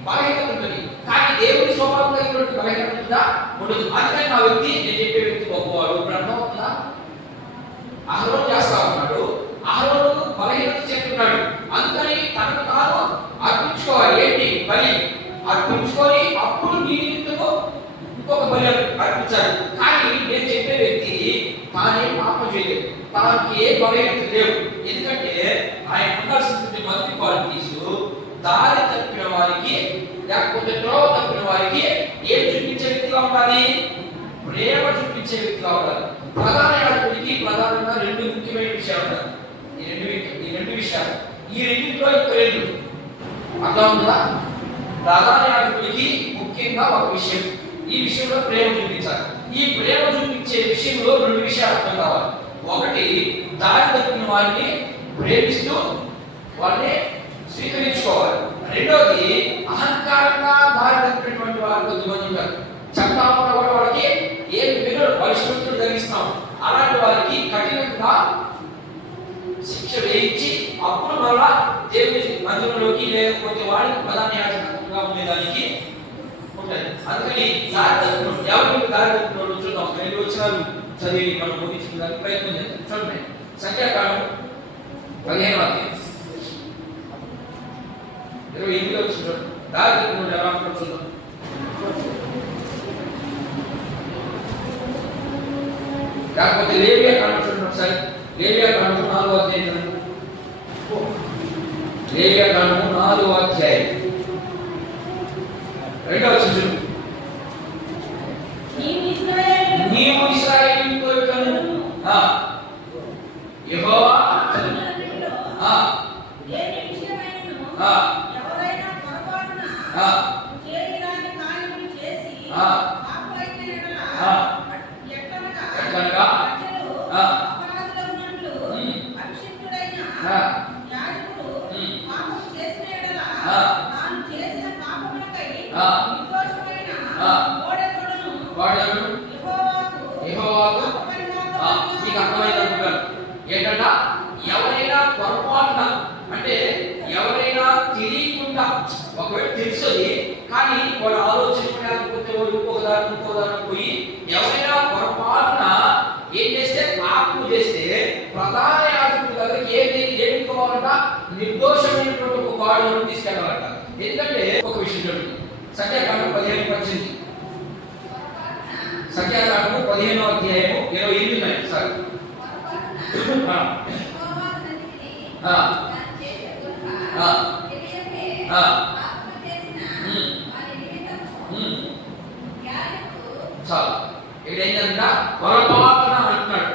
బలహీనత ఉంటుంది. కానీ దేవుడి స్వభావం తగినటువంటి బలహీనత ఉంటుందా? ఉండదు. అందుకని మా వ్యక్తి, నేను చెప్పే వ్యక్తి గొప్పవాడు. ఇప్పుడు అర్థమవుతుందా? అహరోను చేస్తా ఉన్నాడు. అహరోను బలహీనత చేస్తున్నాడు. అందుకని తనకు తాను అర్పించుకోవాలి. ఏంటి? బలి అర్పించుకొని అప్పుడు నీ నిమిత్తము ఇంకొక బలి అర్పించాలి. కానీ నేను చెప్పే వ్యక్తి తానే పాపం చేయలేదు. తనకి ఏ బలహీనత లేవు. ఎందుకంటే ఆయన ఉండాల్సినటువంటి మొదటి క్వాలిటీస్ దారి తప్పిన వారికి లేకపోతే త్రోవ తప్పిన వారికి ఏం చూపించే వ్యక్తిగా ఉండాలి? ప్రేమ చూపించే వ్యక్తిగా ఉండాలి. ప్రధాన యాజకుడికి ప్రధానంగా 2 ముఖ్యమైన విషయాలు ఉన్నాయి. ఈ రెండు విషయాలు, ఈ రెండింటిలో ఇంకా 2 అర్థం ఉందా? ప్రధాన యాజకుడికి ముఖ్యంగా ఒక విషయం, ఈ విషయంలో ప్రేమ చూపించాలి. ఈ ప్రేమ చూపించే విషయంలో 2 విషయాలు అర్థం కావాలి. ఒకటి, దారి తప్పిన వారిని ప్రేమిస్తూ వారిని స్వీకరించుకోవాలి. రెండోది, అహంకారంగా దారి తప్పినటువంటి వారు కొద్దిమంది ఉంటారు. చెప్తా ఉన్న వాళ్ళకి ఏమి వినరు, పరిశుద్ధులు జరిగిస్తాం. అలాంటి వారికి కఠినంగా శిక్ష వేయించి అప్పుడు మళ్ళా దేవుని మందిరంలోకి లేకపోతే వాడికి ప్రధాన యాజకంగా ఉండేదానికి ఉంటుంది. అందుకని దారి తప్పిన ఎవరికి దారి తప్పిన చూద్దాం. 2 వచనాలు చదివి మనం ముగించుకోవడానికి ప్రయత్నం చేద్దాం. చూడండి, సంఖ్యాకాండం 15వ అధ్యాయం. 28 వచ్చిన చూడండి. దారి తప్పినోడు ఎలా ఉంటాడో చూద్దాం. కాకపోతే లేవియా కాండం చూడండి ఒకసారి. లేవియా కాండం 4వ అధ్యాయం చూడండి. లేవియా కాండం 4వ అధ్యాయం 2వ వచనం చూడండి. నీవు ఇశ్రాయేలుతో యెహోవా ఎవరైనా పొరపాటున చేయరాని కార్యములు చేసి ఎట్లనగా అపరాధులు ఉన్నట్లు అభిషిక్తుడైన యాజకుడు పాపం చేసిన యెడల తాను చేసిన పాపములకై నిర్దోషమైన వాడెవడును యెహోవాకు మీకు అర్థమైందనుకుంటాను ఏంటంట, ఎవరైనా పొరపాటున అంటే ఎవరైనా తెలియకుండా, ఒకవేళ తెలుస్తుంది కానీ వాడు ఆలోచన లేకపోతే వాడు ఇంకోదాన్ని పోయి ఎవరైనా పొరపాటున ఏం చేస్తే పాపం చేస్తే ప్రధాన యాజకుడి దగ్గరికి ఏమి పోవాలంట, నిర్దోషమైనటువంటి ఒక వాడును తీసుకెళ్ళాలంట. ఎందుకంటే ఒక విషయం చూడండి, సంఖ్యాకాండం 15:18 సంఖ్యాకాండం 15వ అధ్యాయము 28 సార్. చాలు ఏంటంటే పొరపాటున అంటున్నాడు,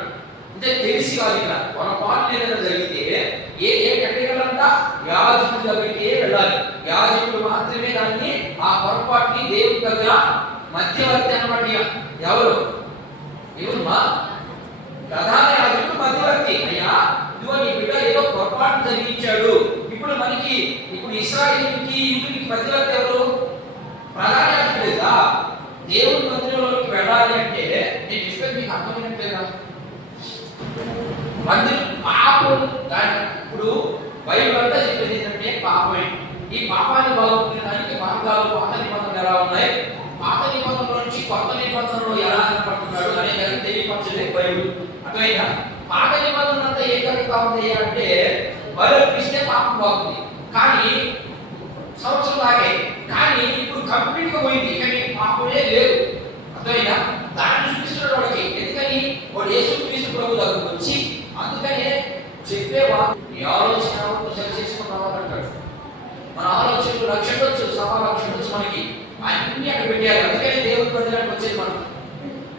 అంటే తెలిసి కాదు. ఇక్కడ పొరపాటున ఏదైనా జరిగితే ఎక్కడికి వెళ్ళాలంట, యాజకుడి దగ్గరికి వెళ్ళాలి. యాజకుడు మాత్రమే దాన్ని ఆ పొరపాటుని దేవుడి దగ్గర మధ్యవర్తి అన్నమాట. ఎవరు మా ప్రధాన యాజకుడు మధ్యవర్తి. అయ్యా ఇదిగో నీ బిడ్డ ఏదో పొరపాటు జరిగించాడు, ఇప్పుడు ఇశ్రాయేలుకి యూదునికి మధ్యవర్తి ఎవరు? ప్రధాన యాజకుడు లేదా? దేవుడి మందిరంలోకి వెళ్ళాలి అంటే నేను చెప్పేది మీకు అర్థమైనట్లేదా? మందిరం పాపం దాని ఇప్పుడు బైబిల్ అంతా చెప్పేది ఏంటంటే పాపమే. ఈ పాపాన్ని బాగుండడానికి మార్గాలు పాత నిబంధనలు ఎలా ఉన్నాయి, పాత నిబంధనల నుంచి కొత్త నిబంధనలు ఎలా ఏర్పడుతున్నాడు అనేది తెలియపరచలేదు బైబిల్. అర్థమైనా? పాత నిబంధన అంతా ఏ కరెక్ట్గా ఉంది అంటే బలిస్తే పాపం బాగుంది కానీ సంవత్సరం లాగే, కానీ ఇప్పుడు కంప్లీట్ గా పోయింది, ఇక నీకు పాపమే లేదు. అర్థమైనా? దాన్ని చూపిస్తున్నాడు వాడికి. ఎందుకని? వాడు యేసుక్రీస్తు ప్రభు దగ్గరకు వచ్చి అందుకనే చెప్పేవా నీ ఆలోచన సరి చేసుకున్నావా అంటాడు. మన ఆలోచనలు లక్ష్యం ఉండొచ్చు, సమాలక్ష్యం ఉండొచ్చు, మనకి అన్ని అక్కడ పెట్టారు. అందుకనే దేవుడి మందిరానికి వచ్చేది. మనం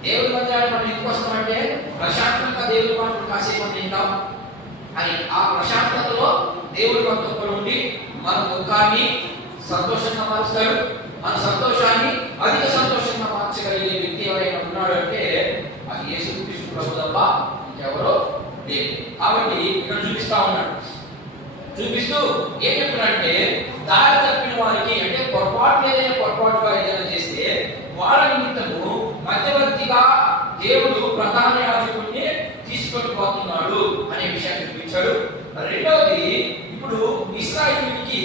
దేవుడి మందిరానికి మనం ఎందుకు వస్తామంటే ప్రశాంతంగా దేవుడి మాటలు కాసేపు మనం వింటాం అని. ఆ ప్రశాంతతలో దేవుడి మనతో ఉండి మన దుఃఖాన్ని సంతోషంగా మారుస్తాడు, మన సంతోషాన్ని అధిక సంతోషంగా మార్చగలిగే వ్యక్తి ఎవరైనా ఉన్నాడు అంటే అది యేసుక్రీస్తు ప్రభు తప్ప ఇంకెవరో లేదు. కాబట్టి ఇక్కడ చూపిస్తా ఉన్నాడు. చూపిస్తూ ఏం చెప్తున్నాడంటే దారి తప్పిన వారికి, అంటే పొరపాటుగా ఏదైనా చేస్తే వాళ్ళ నిమిత్తము మధ్యవర్తిగా దేవుడు ప్రధాన యాజకుడిని తీసుకొని పోతున్నాడు అనే విషయాన్ని చూపించాడు. రెండవది, ఇప్పుడు ఇశ్రాయేలుకి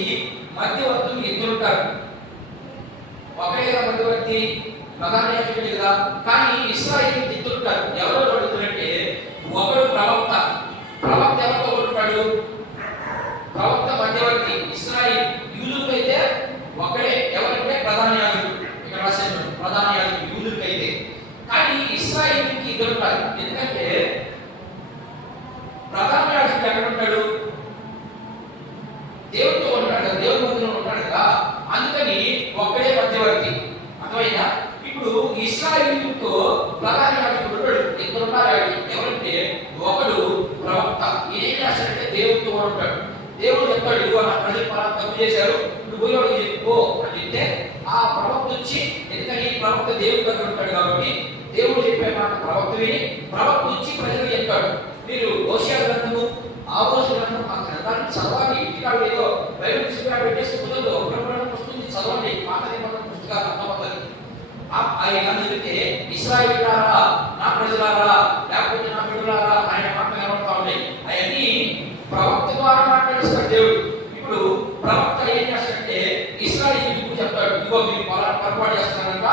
మధ్యవర్తులు ఇద్దరుంటారు. ఒకే మధ్యవర్తి ప్రధాన యాజకుడు కదా, కానీ ఇశ్రాయేలుకి ఇద్దరుంటారు. ఎవరు అడుగుతారంటే ఒకడు ప్రవక్త ఎవరితో ఉంటాడు? ప్రవక్త మధ్యవర్తి. ఇశ్రాయేలు యూదులకైతే ఒకడే, ఎవరంటే ప్రధాన యాజకుడు. ఇక్కడ రాశాను ప్రధాన యాజకుడు యూదులకైతే. కానీ ఇశ్రాయేలుకి ఇద్దరుంటారు. ఎందుకంటే ప్రధాన యాజకుడు ఎక్కడ ఉంటాడు? దేవుడితో ఉంటాడు కదా, దేవుడి మందిరంలో ఉంటాడు కదా, అందుకని ఒక్కడే మధ్యవర్తి. అర్థమైందా? ఇప్పుడు ఇశ్రాయేలుతో ప్రధాన యాజకుడు ఉంటాడు, ఇద్దరు ఉన్నారు. ఎవరంటే ఒకడు ప్రవక్త. ఈయన చేస్తాడంటే దేవుడితో ఉంటాడు. దేవుడు చెప్తాడు, ఇదిగో నా ప్రజలు పలా తప్పు చేశారు, నువ్వు పోయి చెప్పుకో అని చెప్తే ఆ ప్రవక్త వచ్చి, ఎందుకని ప్రవక్త దేవుడి దగ్గర ఉంటాడు కాబట్టి దేవుడు చెప్పే మాట ప్రవక్త విని ప్రవక్త వచ్చి ప్రజలు చెప్తాడు. మీరు హోషేయ గ్రంథము, ఆమోసు గ్రంథం, ఆ గ్రంథాన్ని చదవాలి. ఇక్కడ ఏదో బైబిల్ పుస్తకాలు పెట్టేసి కుదరదు. ఒకటి పుస్తకం చదవండి, పాత నిబంధన పుస్తకాలు అర్థమవుతుంది. ఆయన చదివితే ఇశ్రాయేలులారా, నా ప్రజలారా, లేకపోతే నా బిడ్డలారా ఆయన మాటలు కనబడతా ఉన్నాయి. అవన్నీ ప్రవక్త ద్వారా మాట్లాడిస్తాడు దేవుడు. ఇప్పుడు ప్రవక్త ఏం చేస్తాడంటే ఇశ్రాయేలుకు చెప్తాడు, ఇదిగో మీరు పొరపాటు చేస్తున్నారంట,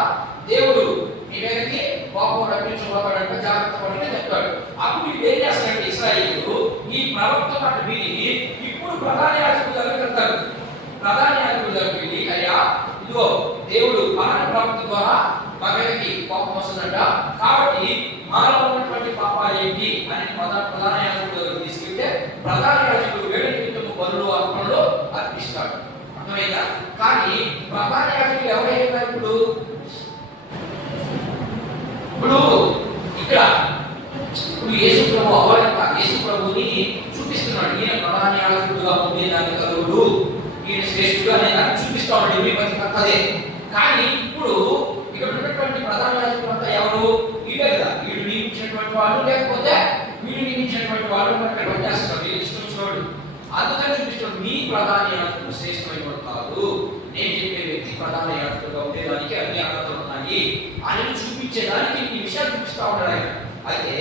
దేవుడు మీ మీదకి కోపం రప్పించబోతాడంట, జాగ్రత్త పడని చెప్తాడు. అప్పుడు వీళ్ళు ఏం చేస్తారంటే ఇశ్రాయేలు ఈ ప్రవక్త మాట విని ఇప్పుడు ప్రధాన యాజకుడు దగ్గరికి వెళ్తాడు. ప్రధాన యాజకుడి దగ్గరికి వెళ్ళి, అయ్యా ఇదిగో దేవుడు పలానా ప్రవక్త ద్వారా మగడికి కోపం వస్తుందంట, కాబట్టి మాలో ఉన్నటువంటి పాపాలు ఏంటి అని ప్రధాన యాజకుడి దగ్గరికి తీసుకెళ్తే ప్రధాన యాజకుడు వేడి నిమిత్తము బలులు అర్పణలు అర్పిస్తాడు. అర్థమైందా? కానీ ప్రధాన యాజకుడు ఎవరైనా ఇప్పుడు ఇక్కడ ఇప్పుడు యేసు ప్రభు అవలంక యేసు ప్రభుని చూపిస్తున్నాడు. ఈయన ప్రధాన యాజకుడుగా ఉండేదానికి కలుగుడు, ఈయన శ్రేష్ఠుడు అనే దాన్ని చూపిస్తా ఉన్నాడు. ఇవి ప్రతి కథదే. కానీ ఇప్పుడు ఇక్కడ ఉన్నటువంటి ప్రధాన యాజకుడు అంతా ఎవరు? వీడే కదా. వీడు నియమించినటువంటి వాళ్ళు, లేకపోతే వీడు నియమించినటువంటి వాళ్ళు ఇక్కడ పనిచేస్తున్నారు. వీళ్ళు ఇష్టం వచ్చినవాడు. అందుకని చూపిస్తున్నాడు, మీ ప్రధాన యాజకుడు శ్రేష్టమైన వాడు కాదు, నేను చెప్పే వ్యక్తి ప్రధాన యాజకుడుగా ఉండేదానికి అన్ని అర్హతలు ఉన్నాయి అని చూపించేదానికి ఈ విషయాలు చూపిస్తా ఉన్నాడు ఆయన. అయితే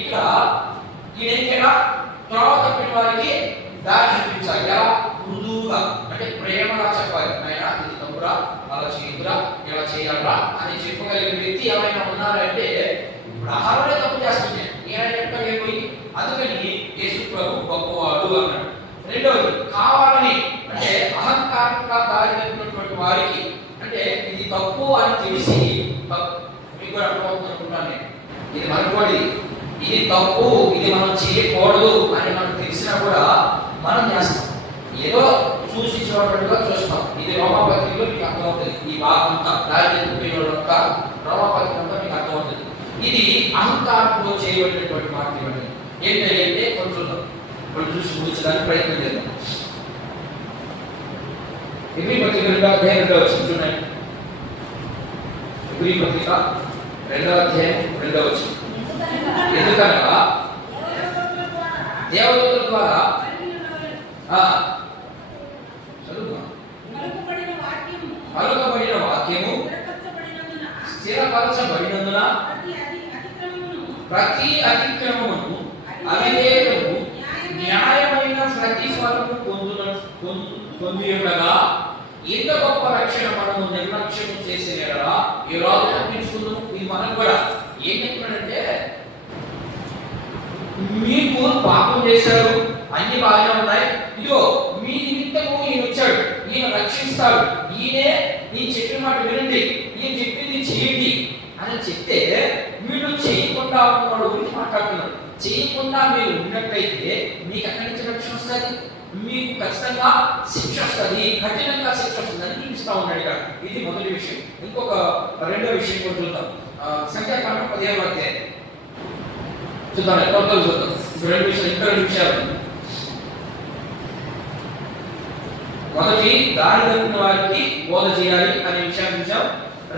ఇక్కడ ఈయన త్రోవ తప్పిన వారికి దారి చూపించాలి. ఎలా? మృదువుగా, అంటే ప్రేమగా చెప్పాలి. ఆయన ఇది తప్పురా, అలా చేయదురా, ఇలా చేయాలరా అని చెప్పగలిగిన వ్యక్తి ఎవరైనా ఉన్నారంటే ఇప్పుడు ఆహారమే తప్పు చేస్తుంది, ఈయన చెప్పగలిగిపోయి. అందుకని యేసు ప్రభు గొప్పవాడు అన్నాడు. రెండవది, కావాలని అంటే అహంకారంగా దారి తప్పినటువంటి వారికి, అంటే ఇది తప్పు అని తెలిసి, మీకు కూడా అర్థమవుతుంది అనుకుంటాను నేను, ఇది మనకోడి, ఇది తప్పు, ఇది మనం చేయకూడదు అని మనకు తెలిసినా కూడా మనం చేస్తాం. ఏదో చూసి చూడటట్టుగా చూస్తాం. ఇది రోమాపత్రికలో మీకు అర్థమవుతుంది. ఈ భాగం అంతా దారిద్ర్య రోమాపత్రిక అంతా మీకు అర్థమవుతుంది. ఇది అహంకారంలో చేయబడినటువంటి మాట. ఏంటంటే కొంచెం చూసి కూర్చోడానికి ప్రయత్నం చేద్దాం. ఎబ్రీ పత్రిక 2వ అధ్యాయం 2వ వచనం చూడండి. ఎబ్రీ పత్రిక 2వ అధ్యాయం 2వ వచనం. ఎందుకనగా దేవదూతల ద్వారా పలుకబడిన వాక్యము స్థిరపరచబడినందున ప్రతి అతిక్రమమును అవిధేయతను న్యాయమైన ప్రతిఫలము పొంది ఉండగా ఇంత గొప్ప రక్షణ మనము నిర్లక్ష్యం చేసిన ఈ రోజు తప్పించుకుందాం. ఇది మనం కూడా ఏం చెప్తున్నాడంటే, మీకు పాపం చేశారు, అన్ని బాగానే ఉన్నాయి, ఇదిగో మీ నిమిత్తము ఈయన వచ్చాడు, ఈయన రక్షిస్తాడు, ఈయనే నేను చెప్పిన మాట వినండి, ఈయన చెప్పింది చేయండి అని చెప్తే వీళ్ళు చేయకుండా ఉన్నవాడు గురించి మాట్లాడుతున్నాడు. చేయకుండా మీరు ఉన్నట్టయితే మీకు ఎక్కడి నుంచి రక్షణ వస్తుంది? మీకు ఖచ్చితంగా శిక్ష వస్తుంది, కఠినంగా శిక్ష వస్తుంది అని చూపిస్తా ఉన్నాడు ఇక్కడ. ఇది మొదటి విషయం. ఇంకొక రెండో విషయం కూడా చూద్దాం. సంఖ్యాకాండం 15వ అధ్యాయం చూద్దాం. చూద్దాం. రెండు విషయాలు. మొదటి, దారి తప్పిన వారికి బోధ చేయాలి అనే విషయాన్ని చూసాం.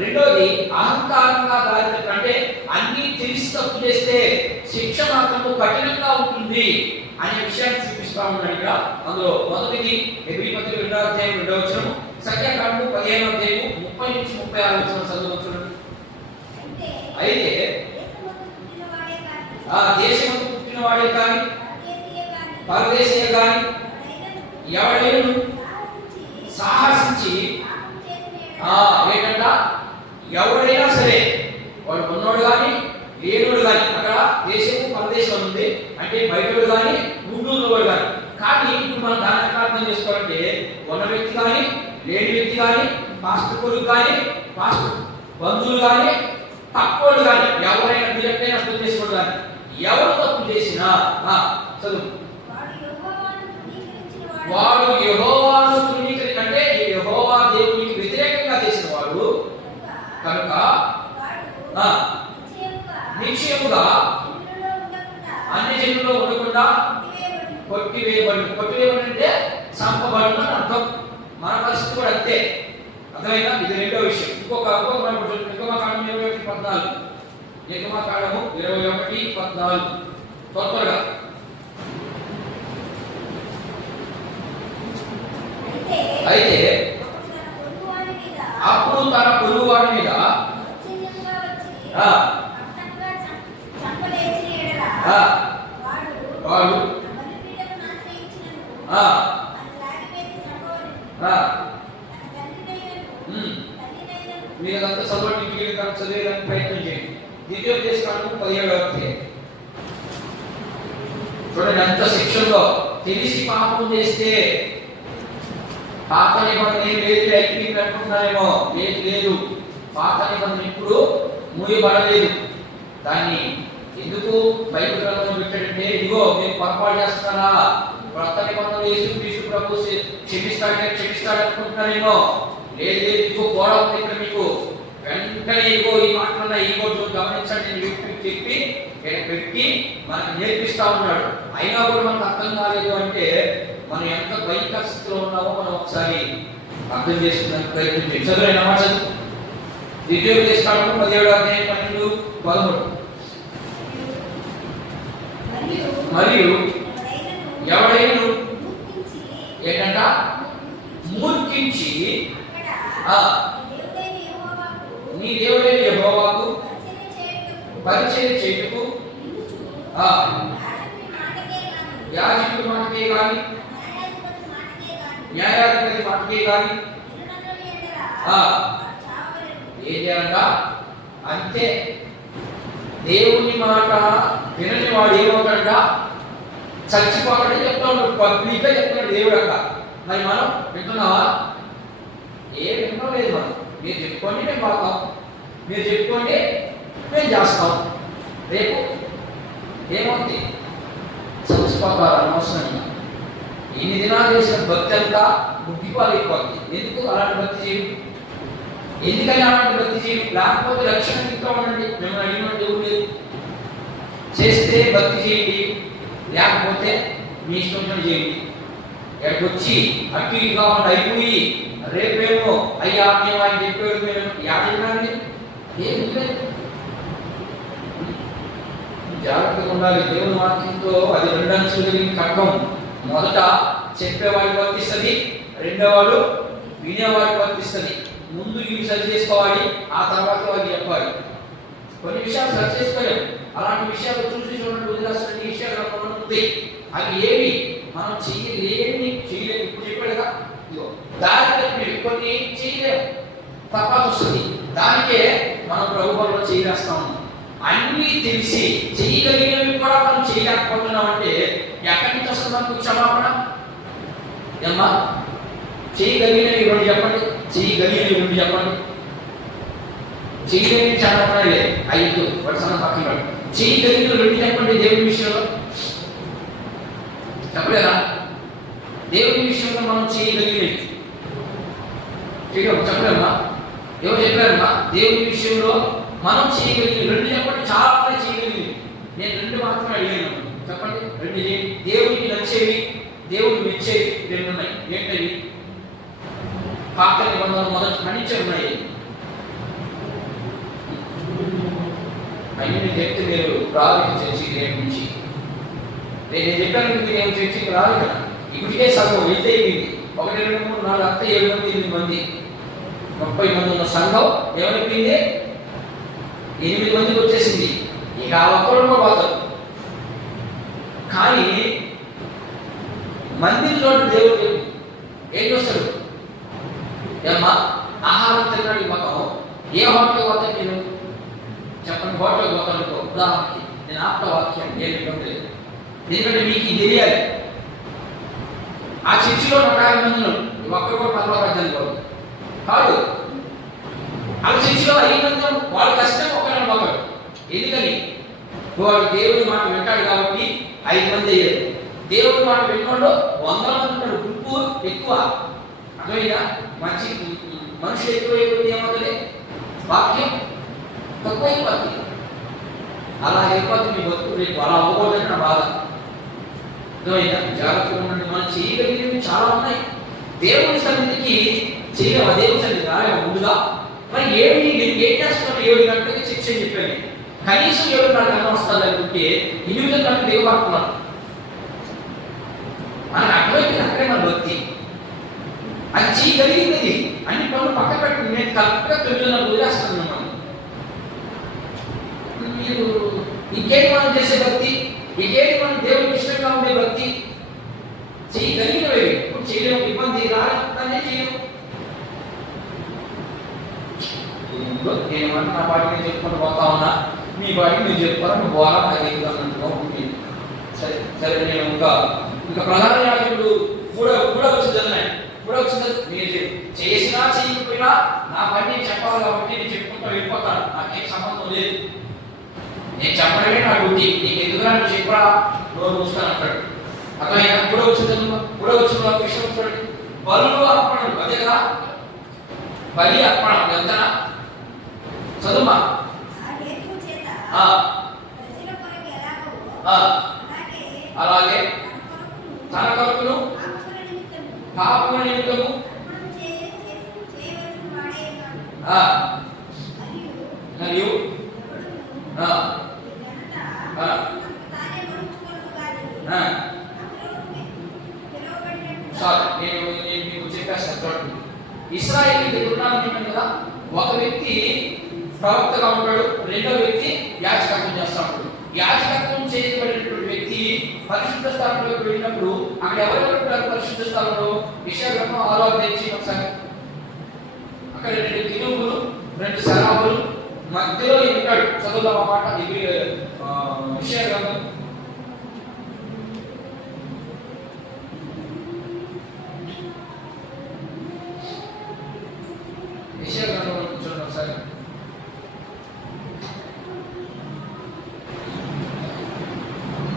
రెండోది, అహంకారంగా దారి తప్పిన, అంటే అన్ని తెలిసి తప్పు చేస్తే శిక్ష మాత్రము కఠినంగా ఉంటుంది అనే విషయాన్ని చూపిస్తా ఉన్నాడు ఇక్కడ. అందులో మొదటిది ఎబ్రీ పత్రిక 2వ అధ్యాయం 2వ వచనం, సంఖ్యాకాండం 15వ అధ్యాయం 30 నుంచి 36 వచనం చదువు చూడండి. అయితే దేశమందు పుట్టిన వాడే కానీ పరదేశీయ కానీ ఎవడైనా సాహసించి ఏంటంట, ఎవడైనా సరే వాడు ఉన్నోడు కానీ లేనోడు కానీ, అక్కడ దేశము పరదేశం ఉంది అంటే బయటోడు కానీ ముందున్నవాడు కానీ. కానీ ఇప్పుడు మనం దాన్ని అర్థం చేసుకోవాలంటే ఉన్న వ్యక్తి కానీ లేని వ్యక్తి కానీ పాస్టర్ కొడుకు కానీ పాస్టర్ బంధువులు కానీ పక్కోళ్ళు కానీ ఎవరైనా డైరెక్ట్ అయినా అర్థం చేసుకోవడం కానీ ఎవరు తప్పు చేసినా చదువు, వాడు యెహోవాను తృణీకరించి, అంటే యెహోవా దేవునికి వ్యతిరేకంగా చేసిన వాడు కనుక నిశ్చయముగా అన్ని జనుల్లో ఉండకుండా కొట్టివేయబడి అంటే చంపబడును అని అర్థం. మన పరిస్థితి కూడా అంతే. అర్థమైనా? ఇది రెండో విషయం. నిర్గమకాండం 21:14, నిర్గమకాండము 21:14 త్వరగా. అయితే అప్పుడు తన పొరుగువాడి మీద వాడు మీరంతా చదివేదానికి ప్రయత్నం చేయండి. ద్వితీయోపదేశకాండం 17వ అధ్యాయం చూడండి. అంత శిక్షలో తెలిసి పాపం చేస్తే పాత నిబంధన ఏం లేదు అయిపోయింది అనుకుంటున్నారేమో. లేదు లేదు, పాత నిబంధన ఇప్పుడు మూయబడలేదు. దాన్ని ఎందుకు బైబిల్ గ్రంథంలో పెట్టాడంటే, ఇదిగో మీరు పొరపాటు చేస్తున్నారా, కొత్త నిబంధన యేసుక్రీస్తు ప్రభు క్షమిస్తాడు అనుకుంటున్నారేమో. లేదు లేదు, ఇదిగో గోడ ఉంది ఇక్కడ మీకు. వెంటనే ఇదిగో ఈ మాటలున్న ఈ రోజు గమనించండి చెప్పి పెట్టి మనకు నేర్పిస్తా ఉన్నాడు. అయినా కూడా మనకు అర్థం కాలేదు అంటే మనం ఎంత భయంకర స్థితిలో ఉన్నామో మనం ఒకసారి అర్థం చేసుకునే ప్రయత్నం చేయాలి. చదువురైన మాట చదువు. ద్వితీయోపదేశకాండము 17:12-13. మరియు ఎవడైనా ఏంటంట మూర్ఖించి నీ దేవుడైన యెహోవాకు పరిచర్య చేయుటకు యాజకుడి మాటకే గాని న్యాయాధిపతి మాటకే గాని ఏం చేయాలంట అంతే. దేవుని మాట వినని వాడు ఏమవుతాడంట, చచ్చిపోతాడని చెప్తా ఉన్నాడు. పబ్లిక్గా చెప్తున్నాడు దేవుడు అక్క. మరి మనం వింటున్నావా? ఏం వింటం లేదు. మనం మీరు చెప్పుకోండి మేము పోతాం, మీరు చెప్పుకోండి మేము చేస్తాం. రేపు ఏమవుతుంది? చచ్చిపోతారు అనవసరంగా. ఇన్ని దినాలు చేసిన భక్తి అంతా ముగ్గిపాలైపోతుంది. ఎందుకు అలాంటి భక్తి చేయడం? ఎందుకని అలాంటి భక్తి చేయడం? లేకపోతే లక్ష్యం ఇంకా ఉండండి, మిమ్మల్ని అడిగిన దేవుడు లేదు. చేస్తే భక్తి చేయండి, లేకపోతే మీ ఇష్టం చేయండి. ఎక్కడికి వచ్చి అటు ఇటుగా అయిపోయి రేపేమో అయ్యా మేము ఆయన చెప్పాడు మేము యాడండి ఏమి లేదు. జాగ్రత్తగా ఉండాలి దేవుని వాక్యంతో. అది రెండంచులు ఖడ్గం. మొదట చెప్పేవాడికి వర్తిస్తుంది, రెండోవాడు వినేవాడికి వర్తిస్తుంది. ముందు ఇవి సరి చేసుకోవాలి, ఆ తర్వాత వాడికి చెప్పాలి. కొన్ని విషయాలు సరి చేసుకోలేము. అలాంటి విషయాలు చూసి చూడండి వదిలేస్తున్న విషయాలు ఉంది. అవి ఏవి మనం చేయలేని చేయలేము. ఇప్పుడు చెప్పాడుగా దారి తప్పి కొన్ని చేయలేము, తప్పదు వస్తుంది. దానికే మనం ప్రభుత్వంలో చేయలేస్తాము. అన్నీ తెలిసి చేయగలిగినవి కూడా మనం చేయలేకపోతున్నాం అంటే ఎక్కడి నుంచి వస్తుంది మనకు క్షమాపణ? ఏమ్మా చేయగలిగినవి రెండు చెప్పండి, చేయగలిగినవి రెండు చెప్పండి. చేయలేని క్షమాపణ లేదు. 5 వర్షాల పక్కన చేయగలిగిన రెండు చెప్పండి. దేవుని విషయంలో చెప్పలేదా? దేవుని విషయంలో మనం చేయగలిగినవి చెప్పలేమ్మా? ఎవరు చెప్పారమ్మా? దేవుని విషయంలో మనం చేయగలిగిన రెండు చెప్పండి. చాలా చేయగలిగినవి. నేను రెండు మాత్రమే అడిగాను, చెప్పండి. రెండు దేవునికి నచ్చేవి, దేవుడికి మెచ్చేవి రెండు ఉన్నాయి. ఏంటవి? పాత నిబంధనలు మొదటి మణించి ఉన్నాయి. అన్ని నేను చెప్తే మీరు రాలేదు చర్చికి. రేపు నుంచి నేను చెప్పాను మీరు ఏం చర్చికి రాదు కదా. ఇప్పటికే సగం ఎంత అయిపోయింది. 1 2 3 4 అంతా 7 మంది 8 మంది 30 మంది ఉన్న సంఘం ఏమైపోయింది? 8 మందికి వచ్చేసింది. ఇక ఆ ఒక్కరు కూడా పోతారు. కానీ మందిని చూడండి, దేవుడు ఏం చూస్తాడు? ఏమ్మా ఆహారం తిన్నాడు మొత్తం. ఏ హోటల్కి పోతాను నేను చెప్పండి? హోటల్కి పోతాను. ఉదాహరణకి నేను ఆప్త వాక్యం ఏమి లేదు, ఎందుకంటే మీకు ఇది తెలియాలి. ఆ చర్చిలో 150 మంది ఒక్కరు కూడా పర్వాలేదు కాదు. ఆ చర్చిలో 5 మంది వాళ్ళ కష్టం ఒకరిని ఒకరు. ఎందుకని? వాడు దేవుడి మాట వింటాడు కాబట్టి 5 మంది అయ్యారు. దేవుడి మాట విన్నోళ్ళు 100 మంది ఉంటారు. గుంపు ఎక్కువ. అర్థమైందా? మంచి మనుషులు ఎక్కువైపోతే ఏమవుతుంది? వాక్యం తక్కువైపోతుంది. అలా అయిపోతుంది మీ బతుకు. రేపు అలా అవ్వకూడదని నా బాధ. అర్థమైందా? జాగ్రత్తగా ఉండండి. మనం చేయగలిగినవి చాలా ఉన్నాయి. దేవుని సన్నిధికి చేయలేము. దేవుని సన్నిధి రాలేము ముందుగా. మరి ఏమి ఏం చేస్తున్నాం? 7 గంటలకి శిక్ష చెప్పాను. కనీసం 7:30 గంటలు వస్తుంది అనుకుంటే 8 గంటలకు దేవుడు ఆడుతున్నాను. మనకు అర్థమైంది అక్కడే మన భక్తి. అది చేయగలిగినది. అన్ని పనులు పక్క పెట్టి నేను కరెక్ట్గా 9:30 వదిలేస్తున్నాను. మనం మీరు ఇంకేంటి మనం చేసే భక్తి? ఇంకేంటి మనం దేవునికి ఇష్టంగా ఉండే భక్తి? చేయగలిగినవి. ఇప్పుడు చేయలేము, ఇబ్బంది రానే చేయలేము. నేనేమన్నా నా బాడీ నేను చెప్పుకుంటూ పోతా ఉన్నా, మీ బాడీ మీరు చెప్పుకోవాలి, మీ బోలా నాకు ఉంటుంది. సరే నేను ఇంకా ప్రధాన యాజకుడు 3వ వచ్చింది. 3వ వచ్చింది చేసినా చేయకపోయినా నా పని నేను చెప్పాలి కాబట్టి నేను చెప్పుకుంటూ వెళ్ళిపోతాను. నాకేం సంబంధం లేదు. నేను చెప్పడమే నా డ్యూటీ. నీకు ఎందుకురా నువ్వు చెప్పరా నోరు మూసుకొని అంటాడు. అర్థమైనా కూడా వచ్చిన విషయం చూడండి. బలులు అర్పణలు అదే కదా, బలి అర్పణ ఎంత చదువుమా. అలాగే తన కొరకును పాపముల నిమిత్తము మరియు నేను మీకు చెప్పేస్తాను చూడండి. ఇశ్రాయేలీయులకు దృఢంగా చెప్పాను కదా, ఒక వ్యక్తి ప్రవక్తగా ఉంటాడు, రెండో వ్యక్తి యాజకత్వం చేస్తూ ఉంటాడు. యాజకత్వం చేయబడినటువంటి వ్యక్తి పరిశుద్ధ స్థలంలోకి వెళ్ళినప్పుడు అక్కడ ఎవరెవరు ఉంటారు పరిశుద్ధ స్థలంలో? యెషయా గ్రంథం 6వ అధ్యాయం ఒకసారి. అక్కడ 2 దినుములు 2 శరాబులు మధ్యలో ఉంటాడు. చదువుదాం ఆ మాట. యెషయా గ్రంథం చూడండి ఒకసారి.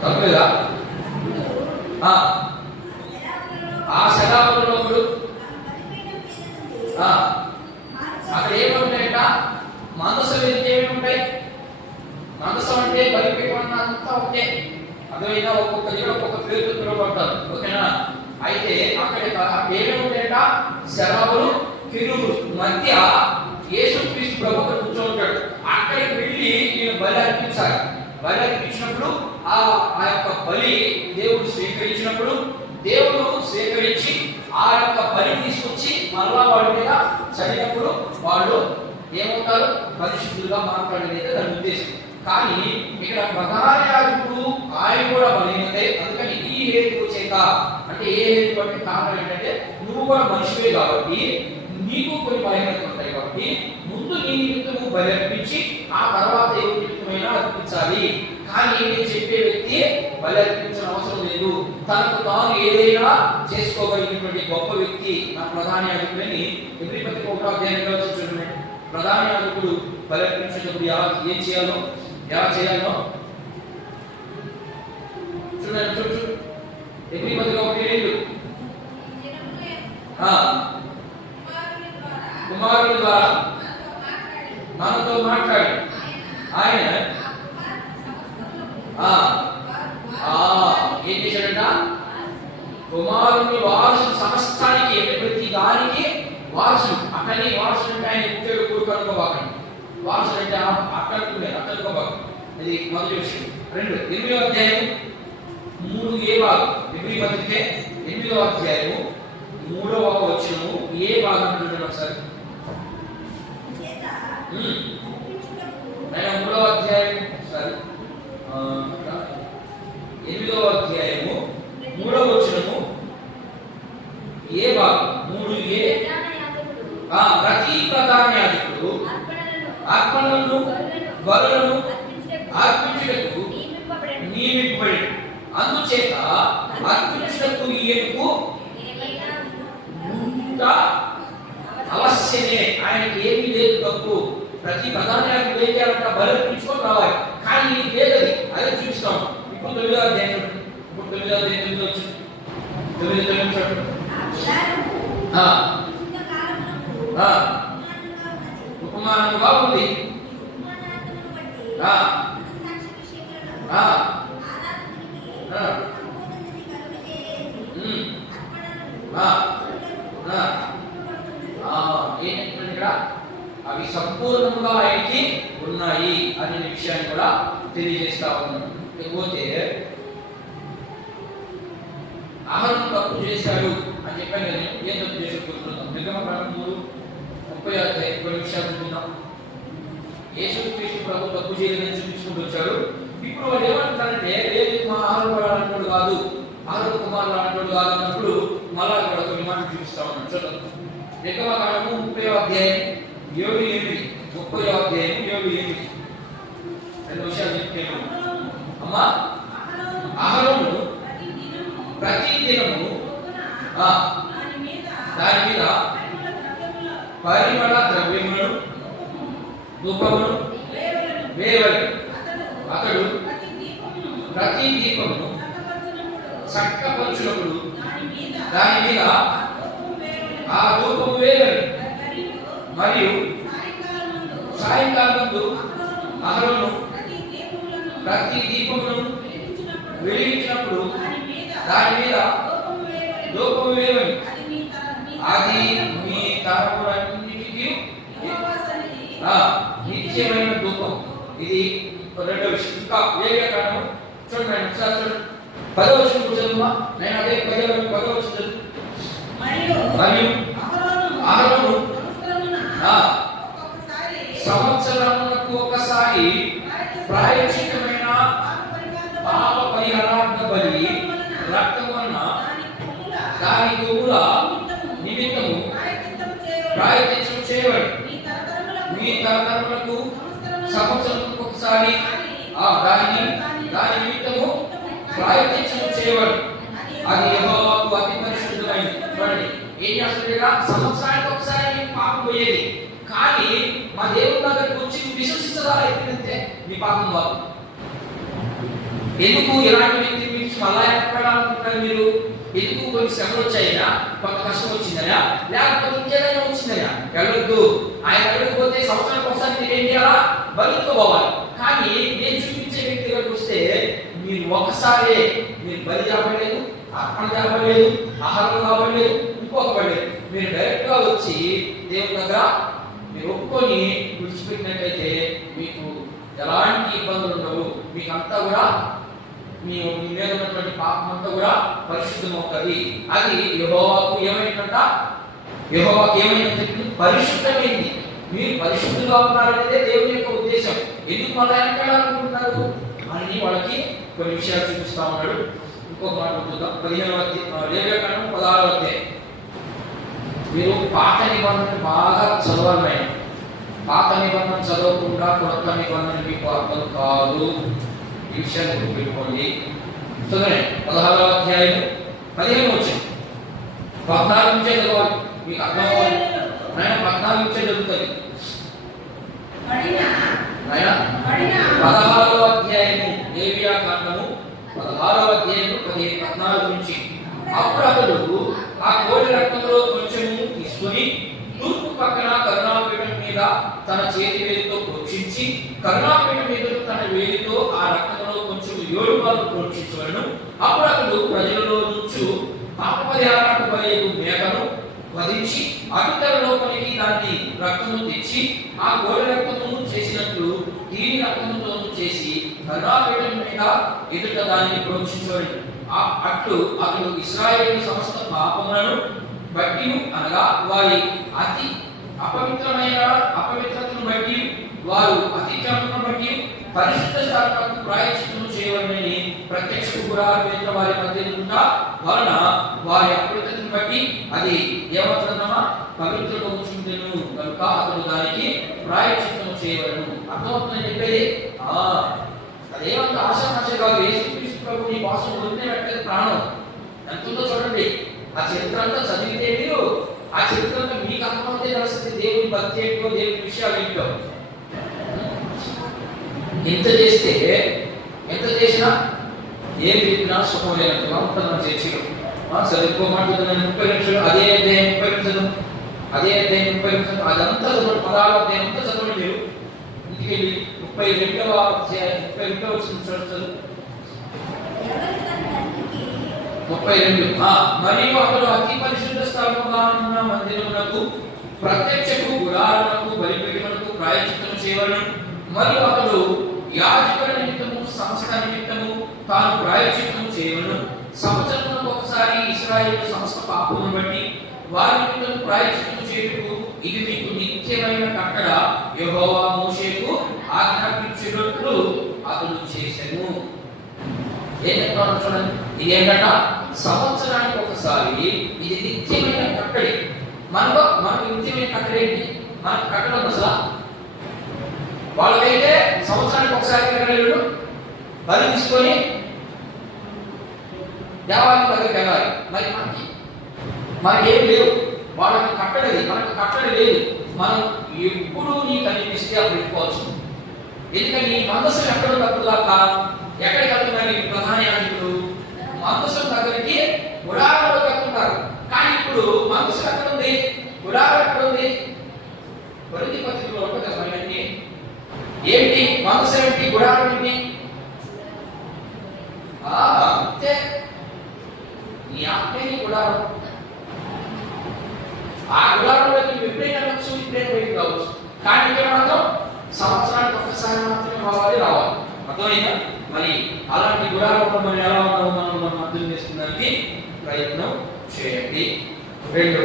తప్పలేదా? ఆ శరాబులలో ఒకడు అక్కడ ఏముంటాయట? మనసు ఏమి ఉంటాయి? మనసు అంటే బలిపీఠం అంతా ఒకటే. అదేవిధంగా ఒక్కొక్క దగ్గర ఒక్కొక్క పేరుతో పిలువబడతారు. ఓకేనా? అయితే అక్కడ ఏమేమి ఉంటాయట? శరాబులు, కెరూబులు మధ్య యేసుక్రీస్తు ప్రభు కూర్చొని ఉంటాడు. అక్కడికి వెళ్ళి ఈయన బలి అర్పించాలి. బలి అర్పించినప్పుడు ఆ యొక్క బలి దేవుడు స్వీకరించినప్పుడు, దేవుడు స్వీకరించి ఆ యొక్క బలి తీసుకొచ్చి మరలా వాడి మీద చదివినప్పుడు వాళ్ళు ఏమవుతారు? పరిశుద్ధులుగా మాట్లాడేది దాని ఉద్దేశం. కానీ ఇక్కడ ప్రధాన యాజకుడు ఆయన కూడా బలహీనతే. అందుకని ఈ హేతు చేత, అంటే ఏ హేతు అంటే కారణం ఏంటంటే నువ్వు కూడా మనిషివే కాబట్టి నీకు కొన్ని బలహీనతలు ఉంటాయి కాబట్టి ముందు నీ నిమిత్తము బలి అర్పించి ఆ తర్వాత ఏ నిమిత్తమైనా అర్పించాలి. కానీ నేను చెప్పే వ్యక్తి బలి అర్పించిన అవసరం లేదు. తనకు తాను ఏదైనా చేసుకోగలిగినటువంటి గొప్ప వ్యక్తి నా ప్రధాన యాజకుడని ఎబ్రీ పత్రిక 1వ అధ్యాయంలో చూడండి. ప్రధాన యాజకుడు బలి అర్పించేటప్పుడు ఏం చేయాలో ఎలా చేయాలో చూడండి. చూడు ఎబ్రీ పత్రిక 1:2 కుమారుని ద్వారా మనతో మాట్లాడి ఆయన ఏం చేశాడంట? కుమారుని వారసుడు సమస్తానికి, ప్రతి దానికి వారసుడు. అక్కడి వారసుడు అంటే ఆయన ముఖ్యుడు కొడుకు అనుకోబాకండి. వారసుడు అంటే అక్కనుకోబాకండి. ఇది మొదటి విషయం. 8వ అధ్యాయం 3a భాగం. ఎబ్రీ పత్రిక 8వ అధ్యాయము 3వ వచనము ఏ భాగం చూడండి ఒకసారి. 3వ అధ్యాయం ఒకసారి 8వ అధ్యాయము 3వ వచనము ఏ భాగం 3a. ప్రతి ప్రధాన యాజకుడు అర్పణలను బలులను అర్పించుటకు నియమింపబడి, అందుచేత అర్పించుటకు ఈయనకు అవశ్యమే. ఆయనకి ఏమీ లేదు తప్పు. ప్రతి ప్రధాన యాజకుడు ఏం చేయాలంట? బలి అర్పించుకొని రావాలి. కానీ ఇది లేదది. అదే చూపిస్తాం. ఇప్పుడు 9వ అధ్యాయం వచ్చింది. 9 ఉపమానముగా ఉంది. ఏంటంటే ఇక్కడ అవి సంపూర్ణంగా ఆయనకి ఉన్నాయి అనే విషయాన్ని కూడా తెలియజేస్తా ఉన్నాను. లేకపోతే అహరోను తప్పు చేశాడు అని చెప్పాను కదా, ఏం తప్పు చేసి కూర్చున్నాం. నిర్గమకాండం 30వ అధ్యాయం కొన్ని విషయాలు చూద్దాం. యేసుక్రీస్తు ప్రభు తప్పు చేయలేదని చూపించుకుంటూ వచ్చాడు. ఇప్పుడు వాళ్ళు ఏమంటారంటే లేదు మా అహరోను అంటున్నాడు కాదు, అహరోను కుమారుడు అంటున్నాడు కాదు అన్నప్పుడు మళ్ళా ఇక్కడ కొన్ని మాటలు చూపిస్తా ఉన్నాడు. చూద్దాం. నిర్గమకాండము 30వ అధ్యాయం 7-8. 30వ అధ్యాయం 7-8 రెండు విషయాలు చెప్తాను. అమ్మా, అహరోను ప్రతి దినము దాని మీద పరిమళ ద్రవ్యములను ధూపమును వేవలను వేవలి అతడు ప్రతి దీపమును ప్రతి దీపమును చక్కపరచునప్పుడు చక్కపరచునప్పుడు దాని మీద దాని మీద ఆ ఆ ధూపము వేవలను ధూపము వేవలి మరియు సాయంకాలమందు సాయంకాలమందు అహరోను ప్రతి దీపములను ప్రతి దీపమును వెలిగించినప్పుడు వెలిగించినప్పుడు దాని మీద ధూపము వేవలి అది అది మీ తరములన్నిటికీ యెహోవా సన్నిధి నిత్యమైన ధూపం. ఇది రెండో విషయం. ఇంకా వేరే కారణం చూడండి, నేను ఒకసారి చూడండి. 10వ వచనం చదువుమా. నేను అదే 10వ వచనం చదువు. మరియు అహరోను సంవత్సరమునకు ఒకసారి ప్రాయశ్చిత్తమైన పాప పరిహారార్థ బలి రక్తం వలన దాని కొమ్ముల నిమిత్తము ప్రాయశ్చిత్తము చేయబడి మీ తరతరములకు సంవత్సరములకు ఒకసారి దాని నిమిత్తము ప్రాయశ్చిత్తము చేయబడి అది యెహోవాకు అతి పరిశుద్ధమైనది. చూడండి, ఏం చేస్తుందిగా సంవత్సరానికి ఒకసారి నీకు పాపం పోయేది, కానీ మా దేవుని దగ్గరికి వచ్చి నువ్వు విశ్వసించదా ఎప్పుడంటే నీ పాపం కాదు. ఎందుకు ఇలాంటి వ్యక్తి గురించి మళ్ళా ఎక్కడాలనుకుంటారు మీరు? ఎందుకు కొన్ని శ్రమలు వచ్చాయినా, కొంత కష్టం వచ్చిందనా, లేకపోతే ఇంకేదైనా వచ్చిందనా? వెళ్ళొద్దు. ఆయన దగ్గరికి పోతే సంవత్సరానికి ఒకసారి మీరు ఏం చేయాలా? బలిపోవాలి. కానీ నేను చూపించే వ్యక్తి దగ్గరికి వస్తే మీరు ఒకసారి మీరు బలి చేయబడలేదు, అర్పణ చేయబడలేదు, ఆహారం కాబడలేదు, ఇంకొక పడలేదు. మీరు డైరెక్ట్ గా వచ్చి దేవుని దగ్గర మీరు ఒప్పుకొని విడిచిపెట్టినట్లయితే మీకు ఎలాంటి ఇబ్బందులు ఉండవు. మీకు అంతా కూడా మీ మీద ఉన్నటువంటి పాపం అంతా కూడా పరిశుద్ధమవుతుంది. అది యెహోవాకు ఏమైందంట? యెహోవాకు ఏమైందంటే పరిశుద్ధమైంది. మీరు పరిశుద్ధంగా ఉన్నారనేదే దేవుని యొక్క ఉద్దేశం. ఎందుకు మళ్ళీ వెనకాలనుకుంటున్నారు అని వాళ్ళకి కొన్ని విషయాలు చూపిస్తా ఉన్నాడు. ఇంకొక మాట చూద్దాం. 15వ అధ్యాయం లేవియకాండం 16వ అధ్యాయం. మీరు పాత నిబంధన బాగా చదవాలి. పాత నిబంధన చదవకుండా కొత్త నిబంధన మీకు అర్థం కాదు. ఈ విషయాన్ని గుర్తుపెట్టుకోండి. చదవండి 16వ అధ్యాయం 15వ వచనం. 14 నుంచే చదవాలి, మీకు అర్థం అవ్వాలి. ఆయన 14 నుంచే చదువుతుంది. ఆయన 16వ అధ్యాయము లేవియాకాండము 16వ అధ్యాయము 14 నుంచి. అప్పుడు అతడు ఆ కోడి రక్తంలో కొంచెము తీసుకొని తూర్పు పక్కన కరుణాపీఠం మీద తన చేతి వేలితో ప్రోక్షించి కరుణాపీఠం మీద తన వేలితో ఆ రక్తంలో కొంచెం 7 పాలు ప్రోక్షించవలను. అప్పుడు అతడు ప్రజలలో నుంచి పాప పరిహారానికి బలియగు మేకను వధించి అటుతల లోపలికి దాన్ని రక్తము తెచ్చి ఆ కోడి రక్తమును చేసినట్లు దీని రక్తముతోను చేసి కరుణాపీఠం మీద ఎదుట దాన్ని ప్రోక్షించవలను. అట్లు అతడు ఇశ్రాయేలు సమస్త పాపములను బట్టి, అనగా వారి అతి అపవిత్రతను బట్టి, వారు అతిక్రమణను బట్టి పరిశుద్ధ స్థలములకు ప్రాయశ్చిత్తము చేయవలెనని ప్రత్యక్ష గుడారమున వారి మధ్య ఉంట వలన వారి అపవిత్రతను బట్టి అది ఏమవుతుందమ్మా? పవిత్రమవుతుందెను కనుక అతడు దానికి ప్రాయశ్చిత్తము చేయవలెను. అర్థమవుతుందని చెప్పేది. అదేమంత ఆశామాష కాదు. యేసుక్రీస్తు ప్రభు నీ కోసం వదిలిపెట్టలేదు ప్రాణం. ఎంత ఉందో చూడండి. ఆ చరిత్ర అంతా చదివితే మీరు ఆ చరిత్ర అంతా మీకు అర్థమవుతే తెలుస్తుంది దేవుని భక్తి ఏంటో, దేవుని విషయాలు ఏంటో. ఎంత చేసినా ఏం చెప్పినా సుఖం లేనట్టుగా ఉంటుంది మన చర్చిలో. చదువుకోమంటుంది 30 నిమిషాలు, అదే అధ్యాయం 30 నిమిషాలు, అదే అధ్యాయం 30 నిమిషాలు, అదంతా చదవండి. 16వ అధ్యాయం అంతా చదవండి. మీరు ఇంటికి వెళ్ళి 32వ అధ్యాయం 32వ వచనం చదువు. 32. మరియు అతడు అతి పరిశుద్ధ స్థలముగా ఉన్న మందిరమునకు ప్రత్యక్షకు గుడారమునకు బలిపీఠమునకు ప్రాయశ్చిత్తము చేయవలెను. మరియు అతడు యాజకుల నిమిత్తము సమస్త నిమిత్తము తాను ప్రాయశ్చిత్తము చేయవలెను. సంవత్సరమునకు ఒకసారి ఇశ్రాయేలు సమస్త పాపమును బట్టి వారి నిమిత్తము ప్రాయశ్చిత్తము చేయుటకు ఇది మీకు నిత్యమైన కట్టడ యెహోవా మోషేకు ఆజ్ఞాపించినట్లు అతడు చేసెను. ఏం చెప్తాను చూడండి. ఇది ఏంటంట? సంవత్సరానికి ఒకసారి ఇది నిత్యమైన కట్టడి. మనకు నిత్యమైన కట్టడి ఏంటి? మనకు కట్టడం అసలు వాళ్ళకైతే సంవత్సరానికి ఒకసారి కట్టలేడు బలి తీసుకొని దేవాలయం దగ్గరికి వెళ్ళాలి. మరి మనకి ఏం లేవు. వాళ్ళకి కట్టడది, మనకు కట్టడి లేదు. మనం ఎప్పుడు నీకు అనిపిస్తే అప్పుడు వెళ్ళిపోవచ్చు. ఎందుకని మందసం ఎక్కడ తప్పుదాకా ఎక్కడికి వెళ్తున్నారు ఈ ప్రధాన యాజకులు? మందసం దగ్గరికి గుడారంలో కట్టున్నారు. కానీ ఇప్పుడు మందసం ఎక్కడ ఉంది? గుడారం ఎక్కడ ఉంది? కొరింథీ పత్రికలో ఉంటుంది కదా మనకి. ఏంటి మందసం ఏంటి? గుడారం ఏంటి? అంతే, నీ ఆత్మే నీ గుడారం. ఆ గుడారంలోకి నువ్వు ఎప్పుడైనా వెళ్ళచ్చు, ఇప్పుడైనా బయటకు రావచ్చు. కానీ ఇక్కడ మాత్రం సంవత్సరానికి ఒక్కసారి మాత్రమే రావాలి. అర్థమైందా? మరి అలాంటి గుడారంలో మనం ఎలా ఉన్నామో మనం అర్థం చేసుకున్నానికి ప్రయత్నం చేయండి.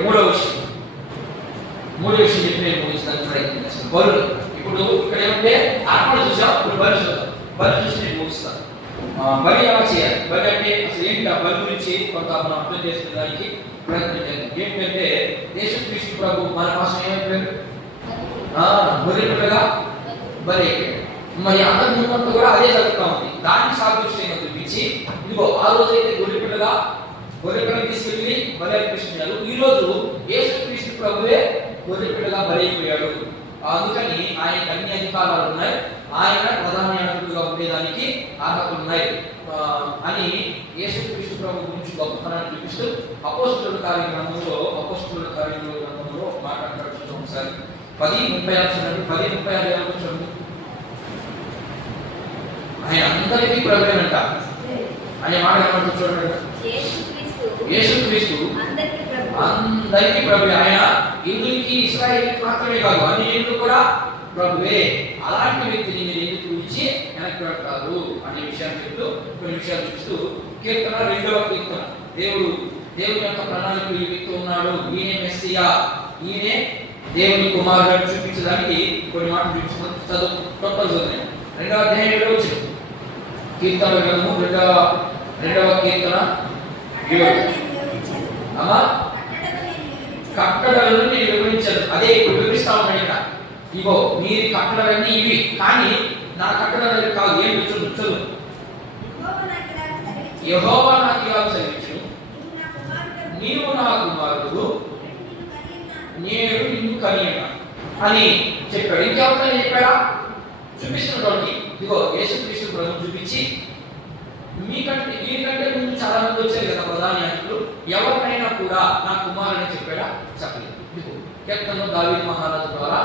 మూడో విషయం చెప్పి నేను ముగించడానికి ప్రయత్నం చేస్తాను. బలులు. ఇప్పుడు ఇక్కడ ఏమంటే అర్పణ చూసాం, ఇప్పుడు బలి చూద్దాం. బలి చూసి నేను ముగిస్తాను. బలి ఎలా చేయాలి? బలి అంటే అసలు ఏంటి? ఆ బలి గురించి కొంత మనం అర్థం చేసుకునేదానికి ప్రయత్నం చేద్దాం. ఏంటంటే యేసుక్రీస్తు ప్రభు మన కోసం ఏమైపోయాడు? గొర్రెపిల్లగా బలి అయిపోయాడు. మరి అంతకు ముందు కూడా అదే జరుగుతూ ఉంది. దాన్ని సాదృశ్యంగా చూపించి ఇదిగో ఆ రోజు అయితే గొర్రెపిల్లని తీసుకెళ్ళి బలి అర్పిస్తున్నారు. ఈ రోజు యేసుక్రీస్తు ప్రభువే గొర్రెపిల్లగా బలి అయిపోయాడు. అందుకని ఆయన అన్ని అధికారాలు ఉన్నాయి, ఆయన ప్రధాన యాజకుడిగా ఉండేదానికి అర్హతలు ఉన్నాయి అని యేసుక్రీస్తు ప్రభు గురించి గొప్పతనాన్ని చూపిస్తూ అపోస్తలుల కార్యక్రమంలో మాట్లాడతాడు. ఒకసారి 10:36 చూడండి. 10:36 చూడండి. ఆయన అందరికీ ప్రభువేనంట అనే మాట ఏమంటారు చూడండి. యేసుక్రీస్తు అందరికీ ప్రభువే. ఆయన యూదులకి ఇశ్రాయేలుకి మాత్రమే కాదు, అన్ని యూదులు కూడా ప్రభువే. అలాంటి వ్యక్తిని మీరు ఎందుకు గురించి వెనక్కి పెడతారు అనే విషయాన్ని చెప్తూ కొన్ని విషయాలు చూపిస్తూ కీర్తన 2వ కీర్తన. దేవుని యొక్క ప్రణాళిక ఈ వ్యక్తి ఉన్నాడు, ఈయనే మెస్సియా, ఈయనే దేవుని కుమారుడు చూపించడానికి కొన్ని మాటలు చూపిస్తున్నాం. చదువు 2వ అధ్యాయం 7వ వచనం. కీర్తన గ్రంథము 2వ కీర్తన 7. అమ్మా కట్టడలను నేను వివరించాను. అదే ఇప్పుడు వివరిస్తా ఉన్నాను. ఇక్కడ ఇగో మీరు కట్టడలన్నీ ఇవి, కానీ నా కట్టడలు కాదు. ఏం చదువు. యెహోవా నాకు ఇలా సెలవిచ్చును, నీవు నా కుమారుడు, నేను నిన్ను కనియను అని చెప్పాడు. ఇంకెవరికైనా చెప్పాడా? చూపిస్తున్నటువంటి ఇదిగో యేసుక్రీస్తు ప్రభు చూపించి వీరికంటే ముందు చాలా మంది వచ్చారు కదా ప్రధాన యాజకులు, ఎవరినైనా కూడా నా కుమారుని చెప్పాడా? చెప్పలేదు. ఇదిగో కీర్తనలో దావీదు మహారాజు ద్వారా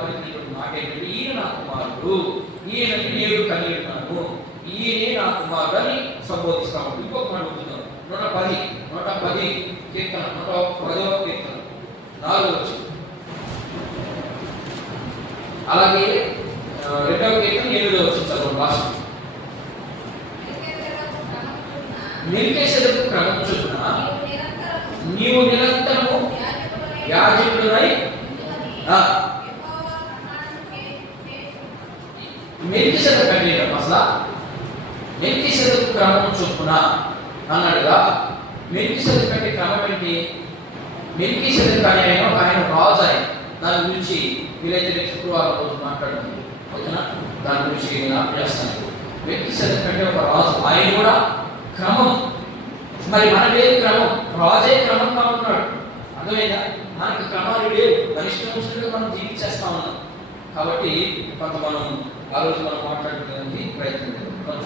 పలికినటువంటి మాట ఏంటంటే, ఈయన నా కుమారుడు, ఈయనని నేను కనియున్నాను, ఈయనే నా కుమారుడు అని సంబోధిస్తా ఉంటాడు. ఇంకొక మాట చూద్దాం. 110 కీర్తన 110వ కీర్తన 4వ వచనం. అలాగే 2వ కీర్తన 7వ వచనం చదవండి. భాష మెల్కీసెదెకు క్రమం చొప్పున నీవు నిరంతరము యాజకుడై మెల్కీసెదెకు అంటే అసలు మెల్కీసెదెకు క్రమం చొప్పున అన్నాడుగా. మెల్కీసెదెకు అంటే క్రమం ఏంటి? మెల్కీసెదెకు అనే ఆయన రాజు. ఆయన దాని గురించి వీలైతే రేపు శుక్రవారం రోజు మాట్లాడుతుంది. ఓకేనా? దాని గురించి నేను ఆపేస్తాను. మెల్కీసెదెకు అంటే ఒక రాజు, ఆయన కూడా క్రమం. మరి మన లేదు క్రమం, రాజే క్రమంగా ఉన్నాడు. అర్థమైందా? మనకి క్రమాలు లేవు, కనిష్టంగా మనం జీవించేస్తా ఉన్నాం. కాబట్టి కొంత మనం ఆ రోజు మనం మాట్లాడుకోవడానికి ప్రయత్నం చేద్దాం. కొంత